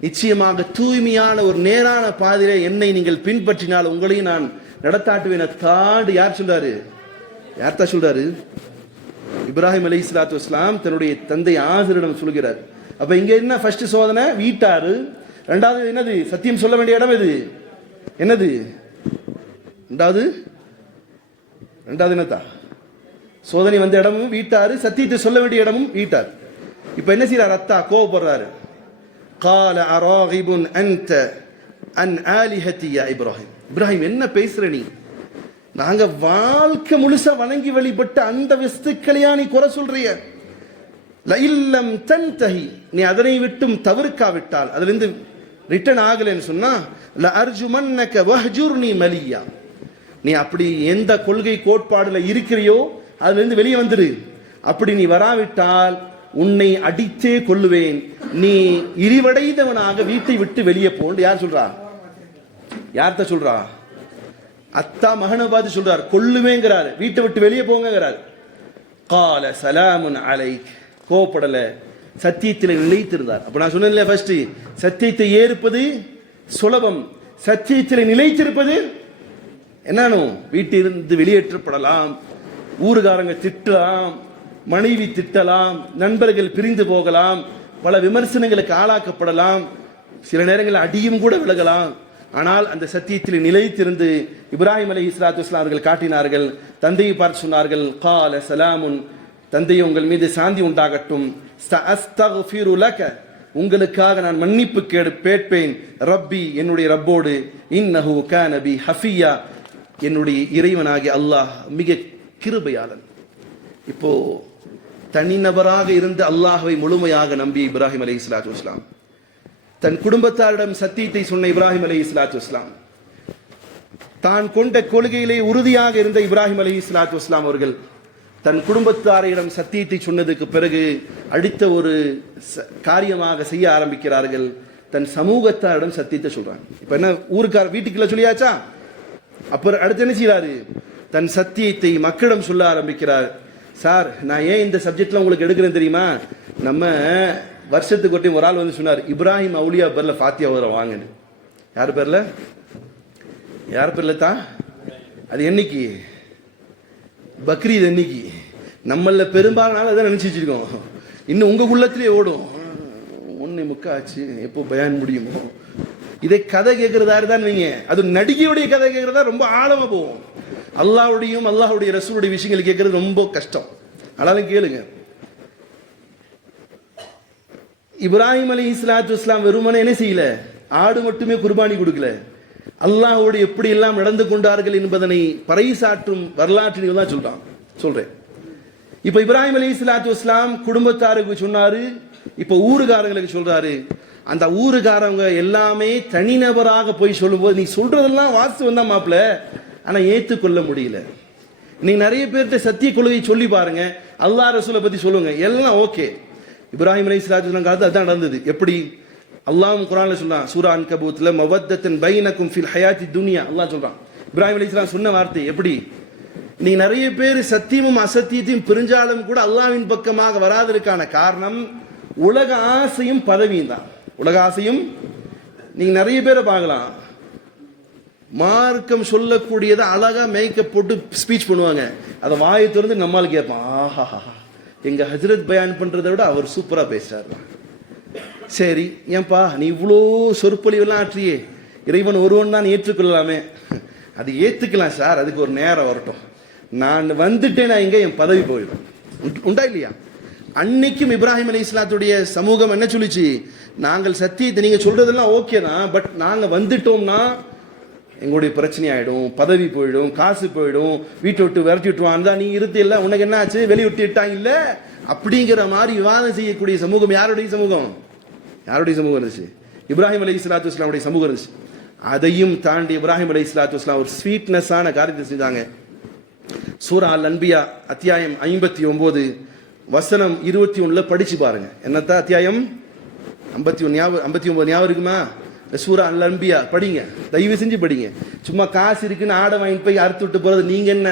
நிச்சயமாக தூய்மையான ஒரு நேரான பாதையிலே என்னை நீங்கள் பின்பற்றினால் உங்களையும் நான் நடத்தாட்டுவேன் தாண்டு. யார் சொல்றாரு? யார்த்தா சொல்றாரு? இப்ராஹிம் அலைஹிஸ்ஸலாத்து வஸ்ஸலாம் தன்னுடைய தந்தை ஆசிரிடம் சொல்கிறார். அப்ப இங்க என்ன ஃபர்ஸ்ட் சோதனை? வீட்டாரு. ரெண்டாவது என்னது? சத்தியம் சொல்ல வேண்டிய இடம் எது? என்னது? ரெண்டாவது என்னத்தா? சோதனை வந்த இடமும் வீட்டாரு, சத்தியத்தை சொல்ல வேண்டிய இடமும் வீட்டார். இப்ப என்ன செய்யறார்? அத்தா கோவப்படுறாரு. قال اراغب انت عن الهتي يا ابراهيم. இப்ராஹிம் என்ன பேசுற நீ? நாங்க வாழ்க்கை முழுசா வணங்கி வழிபட்ட அந்த வஸ்துக்களையா நீ குறை சொல்றிய? லஇல்லம் தன்தஹி, நீ அதனை விட்டும் தவிர்க்காவிட்டால், அதுல இருந்து ரிட்டர்ன் ஆகலன்னு சொன்னா, லஅர்ஜுமன்னக வஹ்ஜுர்னி மலியா, நீ அப்படி எந்த கொள்கை கோட்பாடுல இருக்கிறியோ அதுல இருந்து வெளியே வந்துரு. அப்படி நீ வராவிட்டால் உன்னை அடித்தே கொல்லுவேன், நீ இழிவடைந்தவனாக வீட்டை விட்டு வெளியே போன்னு. யார் சொல்றா? யார்த்த சொல்றா? அத்தா மகனை பார்த்து சொல்றார், கொல்லுவேங்கிறாரு, வீட்டை விட்டு வெளியே போங்கிறார். கால சலாமுன் அலைக், கோபப்படல, சத்தியத்தில் நிலைத்திருந்தார். அப்ப நான் சொன்னேன்ல, ஃபர்ஸ்ட் சத்தியத்தை ஏற்பது சுலபம், சத்தியத்தில் நிலைத்திருப்பது என்னன்னு? வீட்டிலிருந்து வெளியேற்றப்படலாம், ஊருகாரங்க திட்டலாம், மனைவி திட்டலாம், நண்பர்கள் பிரிந்து போகலாம், பல விமர்சனங்களுக்கு ஆளாக்கப்படலாம், சில நேரங்களில் அடியும் கூட விலகலாம். ஆனால் அந்த சத்தியத்தில் நிலைத்திருந்து இப்ராஹிம் அலைஹிஸ்ஸலாத்து வஸ்ஸலாம் அவர்கள் காட்டினார்கள். தந்தையை பார்த்து சொன்னார்கள், கால சலாமுன், தந்தையை உங்கள் மீது சாந்தி உண்டாகட்டும், அஸ்தக்ஃபிரு லக, உங்களுக்காக நான் மன்னிப்பு கேட்பேன், ரப்பி, என்னுடைய ரப்போடு, இன்னஹு கான பி ஹஃபியா, என்னுடைய இறைவனாகிய அல்லாஹ் மிக கிருபையாளன். இப்போ தனிநபராக இருந்து அல்லாஹ்வை முழுமையாக நம்பி இப்ராஹிம் அலைஹிஸ்ஸலாத்து வஸ்ஸலாம், தன் குடும்பத்தாரிடம் சத்தியத்தை சொன்ன இப்ராஹிம் அலைஹிஸ்ஸலாத்து வஸ்ஸலாம், தான் கொண்ட கொள்கையிலே உறுதியாக இருந்த இப்ராஹிம் அலைஹிஸ்ஸலாத்து வஸ்ஸலாம் அவர்கள் தன் குடும்பத்தாரிடம் சத்தியத்தை சொன்னதுக்கு பிறகு அடுத்த ஒரு காரியமாக செய்ய ஆரம்பிக்கிறார்கள். தன் சமூகத்தாரிடம் சத்தியத்தை சொல்றாங்க. இப்ப என்ன, ஊருக்கார வீட்டுக்குள்ள சொல்லியாச்சா? அப்புறம் அடுத்து என்ன செய்யறாரு? தன் சத்தியத்தை மக்களிடம் சொல்ல ஆரம்பிக்கிறார். சார், நான் ஏன் இந்த சப்ஜெக்ட்ல உங்களுக்கு எடுக்கிறேன் தெரியுமா? நம்ம வருஷத்துக்கு ஒரு ஆள் வந்து சொன்னார், இப்ராஹிம் அவுலியா பேர்ல ஃபாத்தியா வர வாங்கன்னு. யார் பேர்ல? யார் பேர்ல தான்? அது என்னைக்கு? பக்ரீத் என்னைக்கு? நம்மள பெரும்பாலான அதை நினைச்சு வச்சிருக்கோம். இன்னும் உங்க உள்ளத்திலே ஓடும், 1:45 ஆச்சு, எப்போ பயான் முடியுமோ. இதை கதை கேட்கறதா தான் நீங்க, அது நடிகையுடைய கதை கேட்கறதா ரொம்ப ஆழமா போவோம். அல்லாஹ்வுடையும் அல்லாஹ்வுடைய ரசூலுடைய விஷயங்கள் கேட்கறது ரொம்ப கஷ்டம். ஆனாலும் கேளுங்க. இப்ராஹிம் அலைஹிஸ்ஸலாத்து வஸ்ஸலாம் வெறுமனே என்ன செய்யல, ஆடு மட்டுமே குர்பானி கொடுக்கல, அல்லாஹ்வோடு எப்படி எல்லாம் நடந்து கொண்டார்கள் என்பதனை பறைசாற்றும் வரலாற்றில் தான் சொல்றேன். இப்ப இப்ராஹிம் அலைஹிஸ்ஸலாத்து வஸ்ஸலாம் குடும்பத்தாருக்கு சொன்னாரு, இப்ப ஊருகாரங்களுக்கு சொல்றாரு. அந்த ஊருகாரங்க எல்லாமே தனிநபராக போய் சொல்லும்போது, நீ சொல்றதெல்லாம் வாஸ்தவம் தான் மாப்பிள்ள, ஆனா ஏற்றுக்கொள்ள முடியல. நீங்க நிறைய பேர்கிட்ட சத்திய கொள்கையை சொல்லி பாருங்க, அல்லாஹ் ரசூலை பத்தி சொல்லுங்க, எல்லாம் ஓகே. இப்ராஹிம் அலைஹிஸ்ஸலாத்து வஸ்ஸலாம் காலத்துல அதான் நடந்தது. எப்படி? அல்லாஹ் குர்ஆன்ல சொல்றான், சூரா அன்கபூத்ல, மவத்தன் பைனக்கும் ஃபில் ஹயாத்தி துன்யா, அல்லாஹ் சொல்றான். இப்ராஹிம் அலைஹிஸ்ஸலாம் சொன்ன வார்த்தை எப்படி? நீங்க நிறைய பேர் சத்தியமும் அசத்தியத்தையும் பிரிஞ்சாலும் கூட அல்லாஹ்வின் பக்கமாக வராதற்கான காரணம் உலக ஆசையும் பதவியும் தான். உலக ஆசையும். நீங்க நிறைய பேரை பார்க்கலாம், மார்க்கம் சொல்லக்கூடியதை அழகா மேக்கப் போட்டு ஸ்பீச் பண்ணுவாங்க, அதை வாயை திறந்து நம்மால் கேட்பான், ஆஹா, எங்க ஹஜ்ரத் பயான் பண்றதை விட அவர் சூப்பரா பேசுறாரு. சரி, ஏன்பா நீ இவ்வளோ சொற்பொழிவெல்லாம் ஆற்றியே, இறைவன் ஒருவன் தான் ஏற்றுக்கொள்ளலாமே. அது ஏத்துக்கலாம் சார், அதுக்கு ஒரு நேரம் வரட்டும். நான் வந்துட்டேன், நான் எங்க என் பதவி போயிடும். உண்டா இல்லையா? அன்னைக்கும் இப்ராஹிம் அலைஹிஸ்ஸலாத்துடைய சமூகம் என்ன சொல்லிச்சு? நாங்கள் சத்தியத்தை, நீங்க சொல்றதெல்லாம் ஓகே தான், பட் நாங்க வந்துட்டோம்னா எங்களுடைய பிரச்சனை ஆயிடும், பதவி போயிடும், காசு போயிடும், வீட்டை விட்டு விரட்டி விட்டுவான் தான். நீ இருத்து இல்லை, உனக்கு என்ன ஆச்சு, வெளியே விட்டு விட்டாங்க இல்ல, அப்படிங்கிற மாதிரி விவாதம் செய்யக்கூடிய சமூகம் யாருடைய சமூகம்? யாருடைய சமூகம் இருந்துச்சு? இப்ராஹிம் அலைஹிஸ்ஸலாத்து வஸ்ஸலாமுடைய சமூகம் இருந்துச்சு. அதையும் தாண்டி இப்ராஹிம் அலைஹிஸ்ஸலாத்து வஸ்ஸலாம் ஒரு ஸ்வீட்னஸான காரியத்தை செஞ்சாங்க. சூரா அல் அன்பியா அத்தியாயம் 59 வசனம் 21 படிச்சு பாருங்க. என்னத்தான் அத்தியாயம் 59 ஞாபகம் இருக்குமா? சூரா அல் அன்பியா படிங்க, தயவு செஞ்சு படிங்க. சும்மா காசு இருக்குன்னு ஆடை வாங்கிட்டு போய் அறுத்து விட்டு போறது. நீங்க என்ன,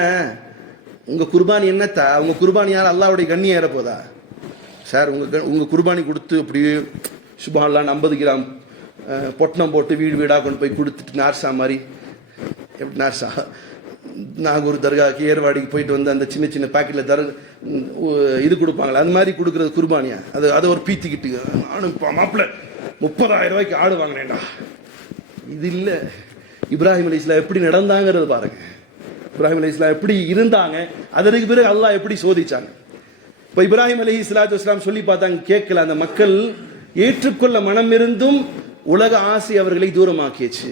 உங்க குர்பானி என்னத்தா? உங்க குர்பானி யார் அல்லாஹ்வுடைய கண்ணியம் ஏற போதா சார்? உங்க குர்பானி கொடுத்து அப்படியே சுபஹானல்லாஹ் 50 கிராம் பொட்டணம் போட்டு வீடு வீடாக கொண்டு போய் கொடுத்துட்டு நார்சா மாதிரி, எப்படி நார்சா நாகூர் தர்காக்கு ஏர்வாடிக்கு போயிட்டு வந்து அந்த சின்ன சின்ன பாக்கெட்டில் இது கொடுப்பாங்களே, அது மாதிரி கொடுக்குறது குர்பானியா? அதை ஒரு பீத்திக்கிட்டு நானும் மாப்பிள்ள 30,000 ரூபாய்க்கு ஆடு வாங்கினேன்டா. இது இல்லை. இப்ராஹிம் அலைஹிஸ்ஸலாம் எப்படி நடந்தாங்கிறது பாருங்க. இப்ராஹிம் அலைஹிஸ்ஸலாம் எப்படி இருந்தாங்க, அதற்கு பிறகு அல்லாஹ் எப்படி சோதிச்சாங்க. இப்போ இப்ராஹிம் அலைஹிஸ்ஸலாத்து வஸ்ஸலாம் சொல்லி பார்த்தாங்க, கேட்கல. அந்த மக்கள் ஏற்றுக்கொள்ள மனம் இருந்தும் உலக ஆசை அவர்களை தூரமாக்கியச்சு.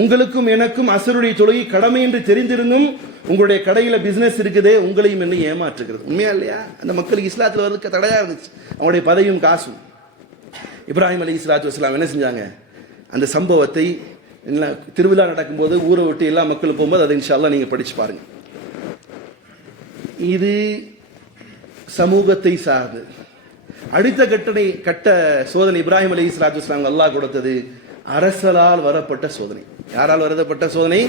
உங்களுக்கும் எனக்கும் அசருடைய தொழுகை கடமை என்று தெரிந்திருந்தும் உங்களுடைய கடையில பிசினஸ் இருக்குதே, உங்களையும் என்ன ஏமாற்றுகிறது. உண்மையா இல்லையா? அந்த மக்களுக்கு இஸ்லாத்துல வரதுக்கு தடையா இருந்துச்சு, அவங்களுடைய பதவியும் காசும். இப்ராஹிம் அலைஹிஸ்ஸலாத்து வஸ்ஸலாம் என்ன செஞ்சாங்க? அந்த சம்பவத்தை திருவிழா நடக்கும்போது ஊரை விட்டு எல்லா மக்களும் போகும்போது அதை இன்ஷா அல்லாஹ் நீங்க படிச்சு பாருங்க. இது சமூகத்தை சார்ந்து. அடுத்த கட்ட சோதனை இப்ராஹிம் அலைஹிஸ்ஸலாத்து வஸ்ஸலாம் அல்லாஹ் கொடுத்தது அரசரால் வரப்பட்ட சோதனை. யாரால் வரப்பட்ட சோதனை?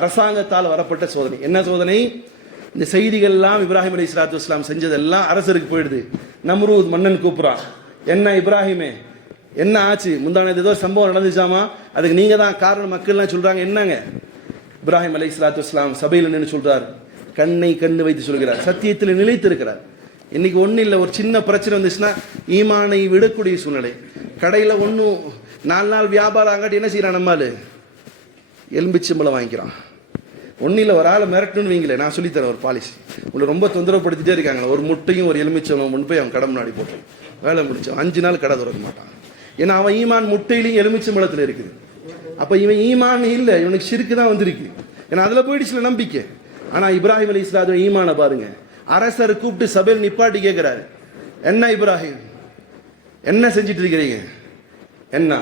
அரசாங்கத்தால் வரப்பட்ட சோதனை. என்ன சோதனை? இந்த செய்திகள் எல்லாம் இப்ராஹிம் அலைஹிஸ்ஸலாத்து வஸ்ஸலாம் செஞ்சதெல்லாம் அரசருக்கு போயிடுது. நம்ரூத் மன்னன் கூப்பிடுறான், என்ன இப்ராஹிமே என்ன ஆச்சு? முந்தானது ஏதோ சம்பவம் நடந்துச்சாமா, அதுக்கு நீங்க தான் காரணம். மக்கள்லாம் சொல்றாங்க. என்னங்க? இப்ராஹிம் அலைஹிஸ்ஸலாத்து வஸ்ஸலாம் சபையில் நின்று சொல்றார், கண்ணு வைத்து சொல்கிறார், சத்தியத்தில் நிலைத்து இருக்கிறார். இன்னைக்கு ஒன்றும் இல்லை, ஒரு சின்ன பிரச்சனை வந்துச்சுன்னா ஈமானை விடக்கூடிய சூழ்நிலை. கடையில் ஒன்றும் 4 நாள் வியாபாரம் ஆகாட்டி என்ன செய்யறான்? நம்மால் எலும்பிச்சம்பளம் வாங்கிக்கிறான். ஒன்றும் இல்லை, ஒரு ஆளை மிரட்டணும்னு வைங்களேன், நான் சொல்லித்தரேன் ஒரு பாலிசி. உங்களை ரொம்ப தொந்தரவுப்படுத்திட்டே இருக்காங்க, ஒரு முட்டையும் ஒரு எலுமிச்சம்பளம் கொண்டு போய் அவன் கடை முன்னாடி போட்டு வேலை முடிச்சோம். 5 நாள் கடை திறக்க மாட்டான். ஏன்னா அவன் ஈமான் முட்டையிலையும் எலுமிச்சம்பளத்தில் இருக்குது. அப்போ இவன் ஈமான் இல்லை, இவனுக்கு ஷிர்க்கு தான் வந்திருக்கு. ஏன்னா அதில் போயிடுச்சுல நம்பிக்கை. ஆனால் இப்ராஹிம் அலைஹிஸ்ஸலாத்து ஈமானை பாருங்க. அரசர் கூப்பிட்டு சபையில் நிப்பாட்டி கேட்கிறாரு, என்ன இப்ராஹிம் என்ன செஞ்சிட்டு இருக்கிறீங்க? என்ன?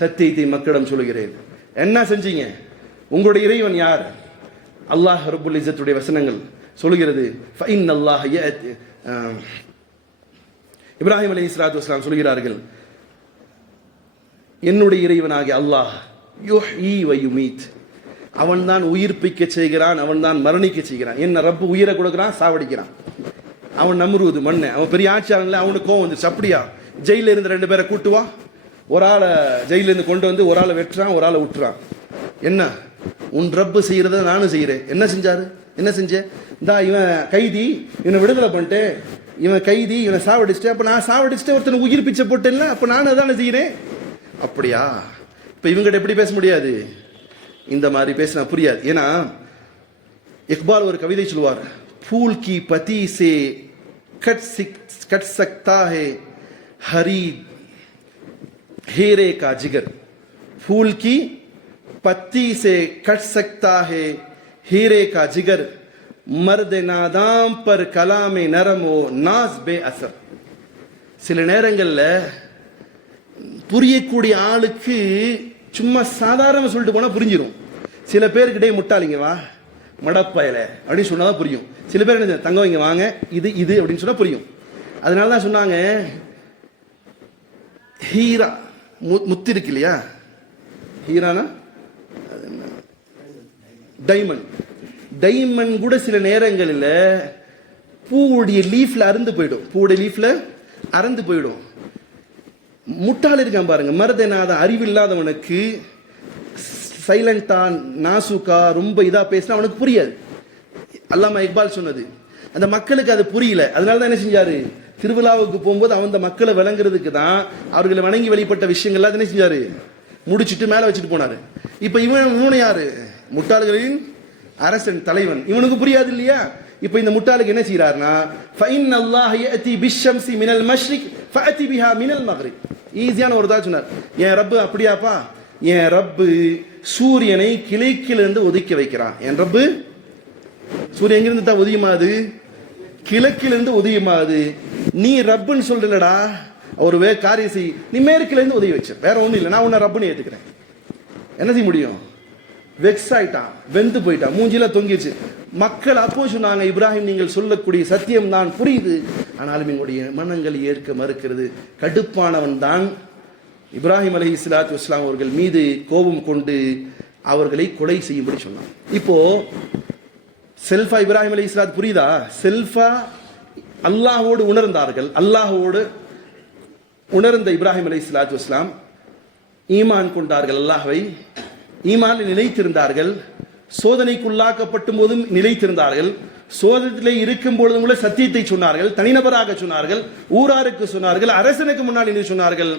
சத்தியத்தை மக்களிடம் சொல்கிறேன். என்ன செஞ்சீங்க? உங்களுடைய இறைவன் யார்? அல்லாஹ் ரப்புல் இஸ்ஸத்துடைய வசனங்கள் சொல்கிறது. இப்ராஹிம் அலைஹிஸ்ஸலாத்து வஸ்ஸலாம் சொல்கிறார்கள், என்னுடைய இறைவனாகிய அல்லாஹ் யுஹ்யி வ யுமீத், அவன் தான் உயிர்ப்பிக்க செய்கிறான், அவன் தான் மரணிக்க செய்கிறான். என்ன ரப்பு உயிரை கொடுக்கிறான், சாவடிக்கிறான். அவன் நம்ரூது மண்ணு, அவன் பெரிய ஆட்சியாளன்ல, அவனுக்கு கோவம் வந்துச்சு. அப்படியா? ஜெயில இருந்து 2 பேரை கூட்டுவான், ஒரு ஆளை ஜெயிலிருந்து கொண்டு வந்து ஒரு ஆளை வெட்டுறான், ஒரு ஆளை விட்டுறான். என்ன? உன் ரப்பு செய்யறத நானும் செய்யறேன். என்ன செஞ்சாரு? என்ன செஞ்சேன்? இந்தா இவன் கைதி, இவனை விடுதலை பண்ணிட்டேன், இவன் கைதி, இவனை சாவடிச்சிட்டேன், அப்ப நான் சாவடிச்சுட்டு ஒருத்தனை உயிர் பிச்சை போட்டேன்ல, அப்ப நானும் அதானே செய்யறேன். அப்படியா? இப்ப இவங்கிட்ட எப்படி பேச முடியாது? இந்த மாதிரி பேசினா புரியாது. ஏன்னா இக்பால் ஒரு கவிதை சொல்லுவார், फूल की पत्ती से कट सकता है हरी हीरे का जिगर, फूल की पत्ती से कट सकता है हीरे का जिगर, मर्द नादाम पर कलाम नरम ओ नाज बे असर. சில நேரங்கள்ல புரியக்கூடிய ஆளுக்கு சும்மா சாதாரண சொல்லிட்டு போனா புரிஞ்சிடும். சில பேருக்கிட்டே முட்டாளிங்க வா மடப்பயல அப்படின்னு சொன்னாதான் புரியும். சில பேர் என்ன தங்கம் இங்க வாங்க இது இது அப்படின்னு சொன்னா புரியும். அதனால தான் சொன்னாங்க, ஹீரா முத்து இருக்கு இல்லையா, ஹீரானா டைமண்ட். டைமண்ட் கூட சில நேரங்களில் பூவுடைய லீஃப்ல அறுந்து போயிடும், பூவுடைய லீஃப்ல அறந்து போயிடும். முட்டாள் இருக்கான் பாருங்க, மருதனாத அறிவில்லாதவனுக்கு சைலண்டா நாசுக்கா ரொம்ப இதா பேசினா அவனுக்கு புரியாது. அல்லாமா இக்பால் சொன்னது, அந்த மக்களுக்கு அது புரியல. அதனால தான் என்ன செஞ்சாரு, திருவிழாவுக்கு போகும்போது அந்த மக்களை விளங்குறதுக்கு தான் அவர்களை வணங்கி வெளிப்பட்ட விஷயங்கள் என்ன செஞ்சாரு, முடிச்சுட்டு மேல வச்சுட்டு போனாரு. இப்ப இவனு யாரு, முட்டாள்களின் அரசன் தலைவன், இவனுக்கு புரியாது இல்லையா. இப்ப இந்த முட்டாளுக்கு என்ன செய்யறாருன்னா, ஃபைன் அல்லாஹ் யஅதி பிஷ்ஷம்ஸி மினல் மஷ்ரிக் ஃபஅதி பிஹா மினல் மக்ரிப். ஈஸியான ஒரு தான் சொன்னார். என் ரப்பு அப்படியாப்பா, என் ரப்பு சூரியனை கிழக்கிலிருந்து ஒதுக்கி வைக்கிறான். என் ரப்பு சூரியன் எங்கிருந்து தான் உதயமாது, கிழக்கிலிருந்து உதயமாது. நீ ரப்புன்னு சொல்றலடா, ஒரு காரியம் செய், நீ மேற்குல இருந்து உதவி வச்ச, வேற ஒண்ணும் இல்லை, நான் உன்னை ரப்புன்னு ஏத்துக்கிறேன். என்ன செய்ய முடியும்? வெக்ஸ் ஆயிட்டான், வெந்து போயிட்டான், மூஞ்சில தொங்கிடுச்சு. மக்கள் அப்போ சொன்னாங்க, இப்ராஹிம் நீங்கள் சொல்லக்கூடிய சத்தியம் தான் புரியுது, ஆனாலும் எங்களுடைய மனங்கள் ஏற்க மறுக்கிறது. கடுப்பானவன் தான் இப்ராஹிம் அலைஹிஸ்ஸலாத்து வஸ்ஸலாம் அவர்கள் மீது கோபம் கொண்டு அவர்களை கொலை செய்யும்படி சொன்னான். இப்போ செல்ஃபா இப்ராஹிம் அலைஹிஸ்ஸலாத்து புரியுதா? செல்ஃபா அல்லாஹ்வோடு உணர்ந்தார்கள். அல்லாஹ்வோடு உணர்ந்த இப்ராஹிம் அலைஹிஸ்ஸலாத்து வஸ்ஸலாம் ஈமான் கொண்டார்கள், அல்லாஹ்வை ஈமானில் நிலைத்திருந்தார்கள். சோதனைக்குள்ளாக்கப்பட்டும் போதும் நிலைத்திருந்தார்கள். சோதனையிலே இருக்கும் பொழுதும் கூட சத்தியத்தை சொன்னார்கள், தனிநபராக சொன்னார்கள், ஊராருக்கு சொன்னார்கள், அரசனுக்கு முன்னால் என்று சொன்னார்கள்.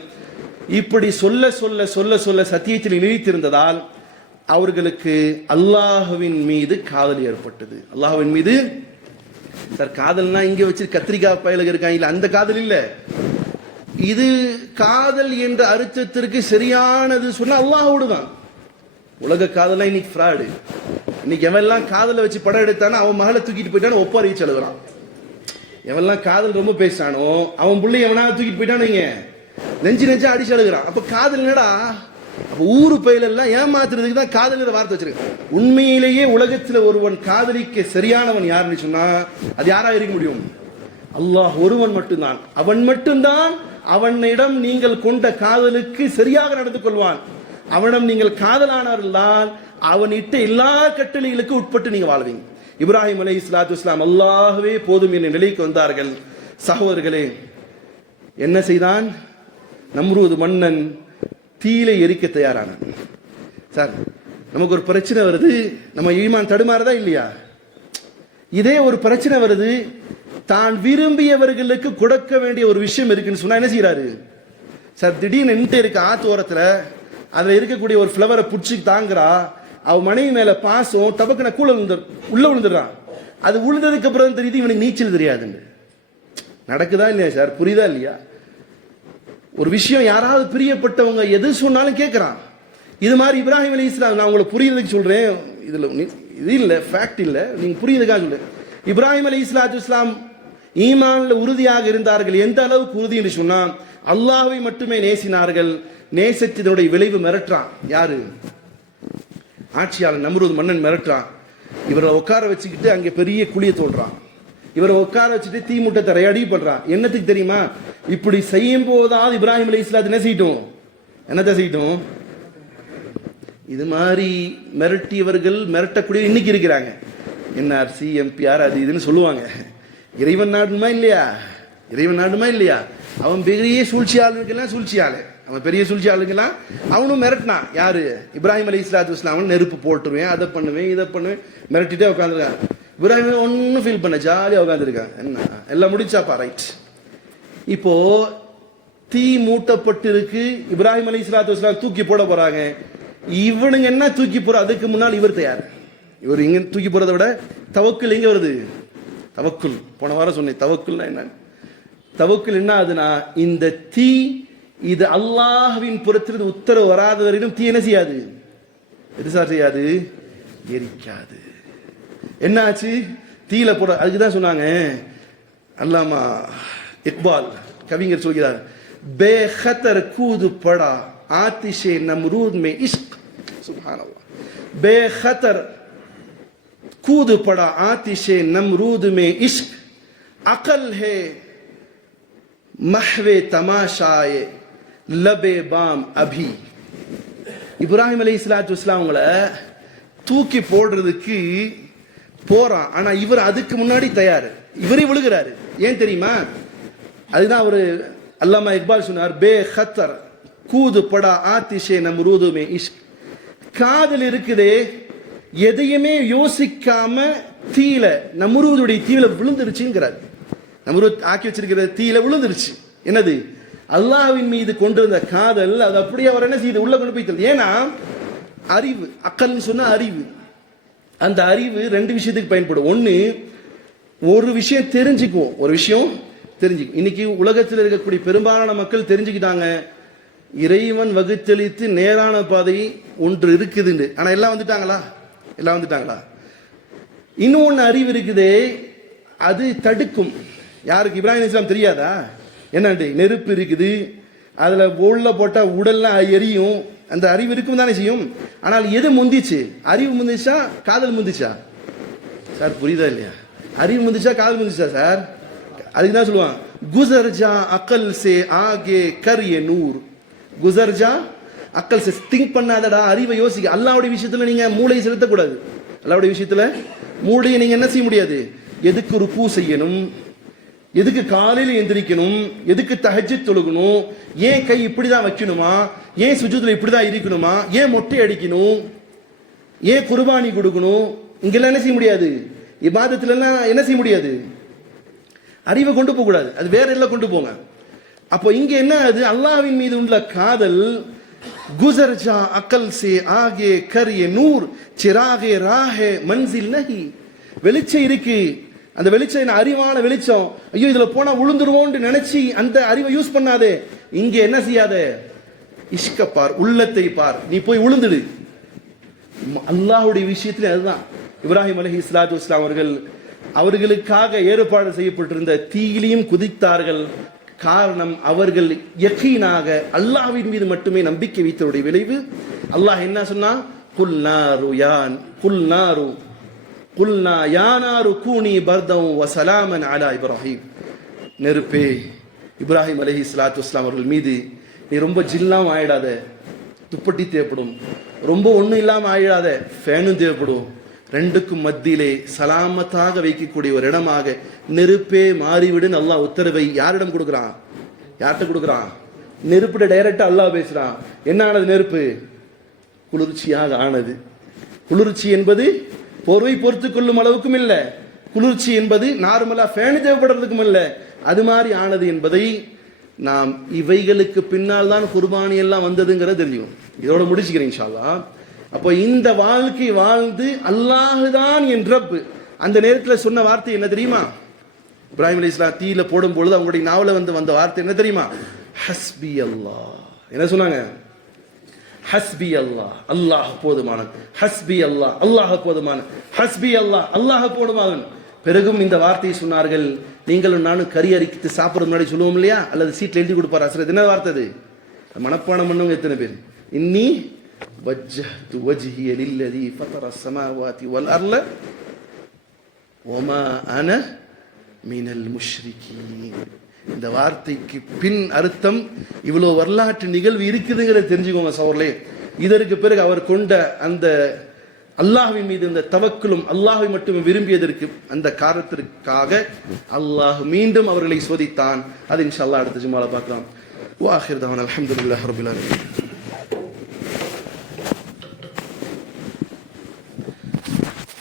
இப்படி சொல்ல சொல்ல சொல்ல சொல்ல சத்தியத்தில் நிலைத்திருந்ததால் அவர்களுக்கு அல்லாஹ்வின் மீது காதல் ஏற்பட்டது. அல்லாஹ்வின் மீது சார் காதல்னா இங்க வச்சு கத்திரிக்காய் பயலுக இருக்காங்க, இல்ல அந்த காதல் இல்ல. இது காதல் என்ற அர்த்தத்திற்கு சரியானது சொன்னா அல்லாஹ்வோடு தான். உலக காதலாம் இன்னைக்கு ஃப்ராடு. இன்னைக்கு எவெல்லாம் காதலை வச்சு படம் எடுத்தானோ அவன் மகளை தூக்கிட்டு போயிட்டானோ ஒப்பாரி செலவுறான். எவெல்லாம் காதல் ரொம்ப பேசானோ அவன் பிள்ளை எவனாவது தூக்கிட்டு போயிட்டானு நெஞ்சு நெஞ்சா அடிச்சு அழுகிறான். அப்ப காதல் என்னடா? அப்ப ஊரு பயிலெல்லாம் ஏமாத்துறதுக்கு தான் காதல் வார்த்தை வச்சிருக்க. உண்மையிலேயே உலகத்தில் ஒருவன் காதலிக்க சரியானவன் யாருன்னு சொன்னா அது யாரா இருக்க முடியும்? அல்லாஹ் ஒருவன் மட்டும்தான். அவன் மட்டும்தான் அவனிடம் நீங்கள் கொண்ட காதலுக்கு சரியாக நடந்து கொள்வான். அவனிடம் நீங்கள் காதலானவர்கள் தான் அவன் இட்ட எல்லா கட்டளைகளுக்கு உட்பட்டு நீங்க வாழ்வீங்க. இப்ராஹிம் அலைஹிஸ்ஸலாத்து வஸ்ஸலாம் அல்லாஹ்வே போதும் என்ற நிலைக்கு வந்தார்கள். சகோதரர்களே, என்ன செய்தான்? நம்ரூத் மன்னன் தீயில எரிக்க தயாரானான். சார், நமக்கு ஒரு பிரச்சனை வருது, நம்ம ஈமான் தடுமாறதா இல்லையா? இதே ஒரு பிரச்சனை வருது, தான் விரும்பியவர்களுக்கு கொடுக்க வேண்டிய ஒரு விஷயம் இருக்குன்னு சொன்னா என்ன செய்யறாரு? சார், திடீர்னு நின்று இருக்க ஆத்து ஓரத்துல அதுல இருக்கக்கூடிய ஒரு ஃபிளவரை புடிச்சு தாங்குறா, அவ மனைவி மேல பாசம் டபக்குன உள்ள விழுந்துடுறான். அது விழுந்ததுக்கு அப்புறம் தெரியுது இவனுக்கு நீச்சல் தெரியாதுன்னு. நடக்குதா இல்லையா சார்? புரியுதா இல்லையா? ஒரு விஷயம் யாராவது பிரியப்பட்டவங்க எது சொன்னாலும் கேட்கிறான். இது மாதிரி இப்ராஹிம் அலைஹிஸ்ஸலாம், நான் உங்களுக்கு புரியுறதுக்கு சொல்றேன், இதுல இது இல்ல ஃபேக்ட் இல்ல, நீங்க புரியுறதுக்காக சொல்றேன். இப்ராஹிம் அலைஹிஸ்ஸலாத்து வஸ்ஸலாம் ஈமான்ல உறுதியாக இருந்தார்கள். எந்த அளவுக்கு உறுதி என்று சொன்னா அல்லாஹ்வை மட்டுமே நேசினார்கள். நேசத்தினுடைய விளைவு மிரட்டுறான். யாரு? ஆட்சியாளர் நம்ரூத் மன்னன் மிரட்டுறான். இவரை உட்கார வச்சுக்கிட்டு அங்கே பெரிய குழியை தோன்றான். இவரை உட்கார வச்சுட்டு தீ மூட்டை தரையடி பண்றான். என்னத்துக்கு தெரியுமா? இப்படி செய்யும் போதாவது இப்ராஹிம் அலைஹிஸ்ஸலாம் என்ன செய்யட்டும்? என்னத்தை செய்யட்டும்? இது மாதிரி மிரட்டியவர்கள் மிரட்டக்கூடிய இன்னைக்கு இருக்கிறாங்க. என்ஆர்சி, எம்பிஆர், அது இதுன்னு சொல்லுவாங்க. இறைவன் நாடுமா இல்லையா? இறைவன் நாடுமா இல்லையா? அவன் பெரிய சூழ்ச்சியாளர்கள்லாம் சூழ்ச்சியாளு, அவன் பெரிய சூழ்ச்சியாளர்கள்லாம் அவனும் மிரட்டினான். யாரு? இப்ராஹிம் அலைஹிஸ்ஸலாத்து வஸ்ஸலாம் நெருப்பு போட்டுருவேன், அதை பண்ணுவேன், இதை பண்ணுவேன், மிரட்டிட்டே உட்காந்துருக்காங்க. இப்ராஹிம் ஒன்னும் ஃபீல் பண்ண, ஜாலியாக உட்காந்துருக்காங்க. என்ன எல்லாம் முடிச்சாப்பா, ரைட். இப்போ தீ மூட்டப்பட்டு இருக்கு, இப்ராஹிம் அலைஹிஸ்ஸலாத்து வஸ்ஸலாம் தூக்கி போட போறாங்க. இவனுங்க என்ன தூக்கி போற, அதுக்கு முன்னால் இவர் தயார். இவர் இங்க தூக்கி போறதை விட தவக்குல் எங்க வருது? தவக்குல் போன வாரம் சொன்னேன். தவக்குல்னா என்ன? தவக்குல் என்ன ஆகுதுன்னா, இந்த தீ இது அல்லாஹ்வின் புறத்திலிருந்து உத்தரவு வராத வரைக்கும் தீ என்ன செய்யாது? எது சார் செய்யாது? எரிக்காது. என்ன ஆச்சு? தீயில போட. அதுக்குதான் சொன்னாங்க அல்லாமா இக்பால் கவிஞர் சொல்கிறார், பேஹத்தர் கூது படா ஆதிஷே நம்ரூத் மே இஷ்க். சுப்ஹானல்லாஹ். பேஹத்தர் कूद पड़ा आतिशे नमरूद में इश्क, अकल है महवे तमाशाए लबे बाम अभी. இப்ராஹிம் அலைஹிஸ்ஸலாத்து வஸ்ஸலாம் அவங்கள தூக்கி போடுறதுக்கு போறான். ஆனா இவர் அதுக்கு முன்னாடி தயார். இவரே விழுகிறாரு. ஏன் தெரியுமா? அதுதான் அவரு அல்லாமா இக்பால் சொன்னார், பே खतर कूद पड़ा आतिशे नमरूद में इश्क. காதல் இருக்குதே, எதையுமே யோசிக்காம தீல நம்ரூதுடைய தீல விழுந்துருச்சுங்கிறார். நம்ரூத் ஆக்கி வச்சிருக்கிற தீல விழுந்துருச்சு. என்னது? அல்லாஹ்வின் மீது கொண்டிருந்த காதல். அது அப்படியே அவர் என்ன செய்யுது? உள்ள கொண்டு போய் தருது. ஏன்னா அறிவு, அக்கல்னு சொன்னா அறிவு. அந்த அறிவு ரெண்டு விஷயத்துக்கு பயன்படும். ஒண்ணு, ஒரு விஷயம் தெரிஞ்சுக்குவோம், ஒரு விஷயம் தெரிஞ்சுக்கும். இன்னைக்கு உலகத்தில் இருக்கக்கூடிய பெரும்பாலான மக்கள் தெரிஞ்சுக்கிட்டாங்க, இறைவன் வகுத்தளித்து நேரான பாதை ஒன்று இருக்குதுன்னு. ஆனா எல்லாம் வந்துட்டாங்களா? எல்லாம் வந்துட்டாங்களா? இன்னொன்னு அறிவு இருக்குதே, அது தடுக்கும். யாருக்கு? இப்ராஹிம் அலைஹிஸ்ஸலாம் தெரியாதா? என்னண்டு நெருப்பு இருக்குது, அதுல உள்ள போட்டா உடல்லாம் எரியும், அந்த அறிவு இருக்கும் தானே செய்யும். ஆனால் எது முந்திச்சு? அறிவு முந்திச்சா காதல் முந்திச்சா? சார் புரியுதா இல்லையா? அறிவு முந்திச்சா காதல் முந்திச்சா சார்? அதுக்கு தான் சொல்லுவான் குசர்ஜா அக்கல் சே ஆகே கரிய நூர். குசர்ஜா அக்கல் சே, திங்க் பண்ணாதடா, அறிவை யோசிக்க. அல்லாஹ்வுடைய விஷயத்துல நீங்க மூளையை செலுத்தக்கூடாது. அல்லாஹ்வுடைய விஷயத்துல மூளையை நீங்க என்ன செய்ய முடியாது. எதுக்கு ருக்கு செய்யணும், எதுக்கு காலையில் எந்திரிக்கணும், எதுக்கு தஹஜ்ஜுத் தொழுகணும், ஏன் கை இப்படிதான் வைக்கணுமா, ஏன் சுஜூதுல இப்படிதான் இருக்கணுமா, ஏன் மொட்டை அடிக்கணும், ஏன் குர்பானி கொடுக்கணும், இங்கெல்லாம் என்ன செய்ய முடியாது. இபாதத்துல எல்லாம் என்ன செய்ய முடியாது. அறிவை கொண்டு போக கூடாது, அது வேற எல்லாம் கொண்டு போங்க. அப்போ இங்க என்ன, அது அல்லாஹ்வின் மீது உள்ள காதல். குசர்ஜா அக்கல் சே ஆகே கரிய நூர் சிராகே ராஹே மன்சில் நஹி. வெளிச்சம் இருக்கு, அந்த வெளிச்சம் அறிவான வெளிச்சம். ஐயோ இதுல போனா விழுந்துருவோம்னு நினைச்சு அந்த அறிவை யூஸ் பண்ணாதே. இங்க என்ன செய்யாத, இஷ்க பார், உள்ளத்தை பார், நீ போய் விழுந்துடு. அல்லாஹ்வுடைய விஷயத்துல அதுதான். இப்ராஹிம் அலைஹிஸ்ஸலாத்து வஸ்ஸலாம் அவர்களுக்காக ஏற்பாடு செய்யப்பட்டிருந்த தீயிலையும் குதித்தார்கள். காரணம், அவர்கள் யகீனாக அல்லாஹ்வின் மீது மட்டுமே நம்பிக்கை வைத்தவருடைய விளைவு. அல்லாஹ் என்ன சொன்னா, குல் நாரு யான் குல் நாரு குல்னா யானாரு கூனி பர்தம் வசலாமன் அலா இப்ராஹிம். நெருப்பே, இப்ராஹிம் அலைஹிஸ்ஸலாத்து வஸ்ஸலாம் அவர்கள் மீது நீ ரொம்ப ஜில்லாம் ஆயிடாத, துப்பட்டி தேவைப்படும். ரொம்ப ஒன்றும் இல்லாமல் ஆயிடாத, ஃபேனும் தேவைப்படும். ரெண்டுக்கும் மத்தியிலே சலாமத்தாக வைக்கக்கூடிய ஒரு இடமாக நெருப்பே மாறிவிடுன்னு அல்லாஹ் உத்தரவை யாரிடம் கொடுக்குறான்? யார்கிட்ட கொடுக்குறான்? நெருப்பிட டைரக்டா அல்லாஹ் பேசுறான். என்ன ஆனது நெருப்பு? குளிர்ச்சியாக ஆனது. குளிர்ச்சி என்பது போர்வை பொறுத்து கொள்ளும் அளவுக்கும் இல்லை, குளிர்ச்சி என்பது நார்மலா ஃபேன் தேவைப்படுறதுக்கும் இல்லை, அது மாதிரி ஆனது என்பதை நாம் இவைகளுக்கு பின்னால் தான் குர்பானி எல்லாம் வந்ததுங்கிறத தெரியும். இதோட முடிச்சுக்கிறேன் இன்ஷா அல்லாஹ். அப்போ இந்த வாழ்க்கை வாழ்ந்து அல்லாஹுதான் என் ரப். அந்த நேரத்தில் சொன்ன வார்த்தை என்ன தெரியுமா? இப்ராஹிம் அலைஹிஸ்ஸலாம் தீயில போடும் பொழுது அவங்களுடைய நாவல வந்த வார்த்தை என்ன தெரியுமா? ஹஸ்பி அல்லாஹ். என்ன சொன்னாங்க? ஹஸ்பி அல்லாஹ், அல்லாஹ் போதுமானன். ஹஸ்பி அல்லாஹ், அல்லாஹ் போதுமானன். ஹஸ்பி அல்லாஹ், அல்லாஹ் போதுமானன். பிறகும் இந்த வார்த்தையை சொன்னார்கள். நீங்களும் நானும் கறி அரிக்கிட்டு சாப்பிட்றது முன்னாடி சொல்லுவோம் இல்லையா, அல்லது சீட்டில் எழுதி கொடுப்பார் அசரத். என்ன வார்த்தை அது? மனப்பாடம் பண்ணவங்க எத்தனை பேர்? இன்னி வஜ்ஜஹ்து வஜ்ஹிய லில்லதி ஃபதர ஸமாவாதி வல் அர்ல வமா அன மினல் முஷ்ரிகீன். இந்த வார்த்தைக்கு பின் அர்த்தம் இவ்வளோ வரலாற்று நிகழ்வு இருக்குதுங்கிறத தெரிஞ்சுக்கோங்க சகோதரர்களே. இதற்கு பிறகு அவர் கொண்ட அந்த அல்லாஹ்வின் மீது இந்த தவக்குலும் அல்லாஹ்வை மட்டும் விரும்பியதற்கு அந்த காரணத்திற்காக அல்லாஹ் மீண்டும் அவர்களை சோதித்தான். அது இன்ஷா அல்லாஹ் அடுத்த ஜும்மால பார்க்கலாம். வாஹிர் தவானா அல்ஹம்துலில்லாஹி ரப்பில் ஆலமீன்.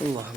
அல்லாஹ்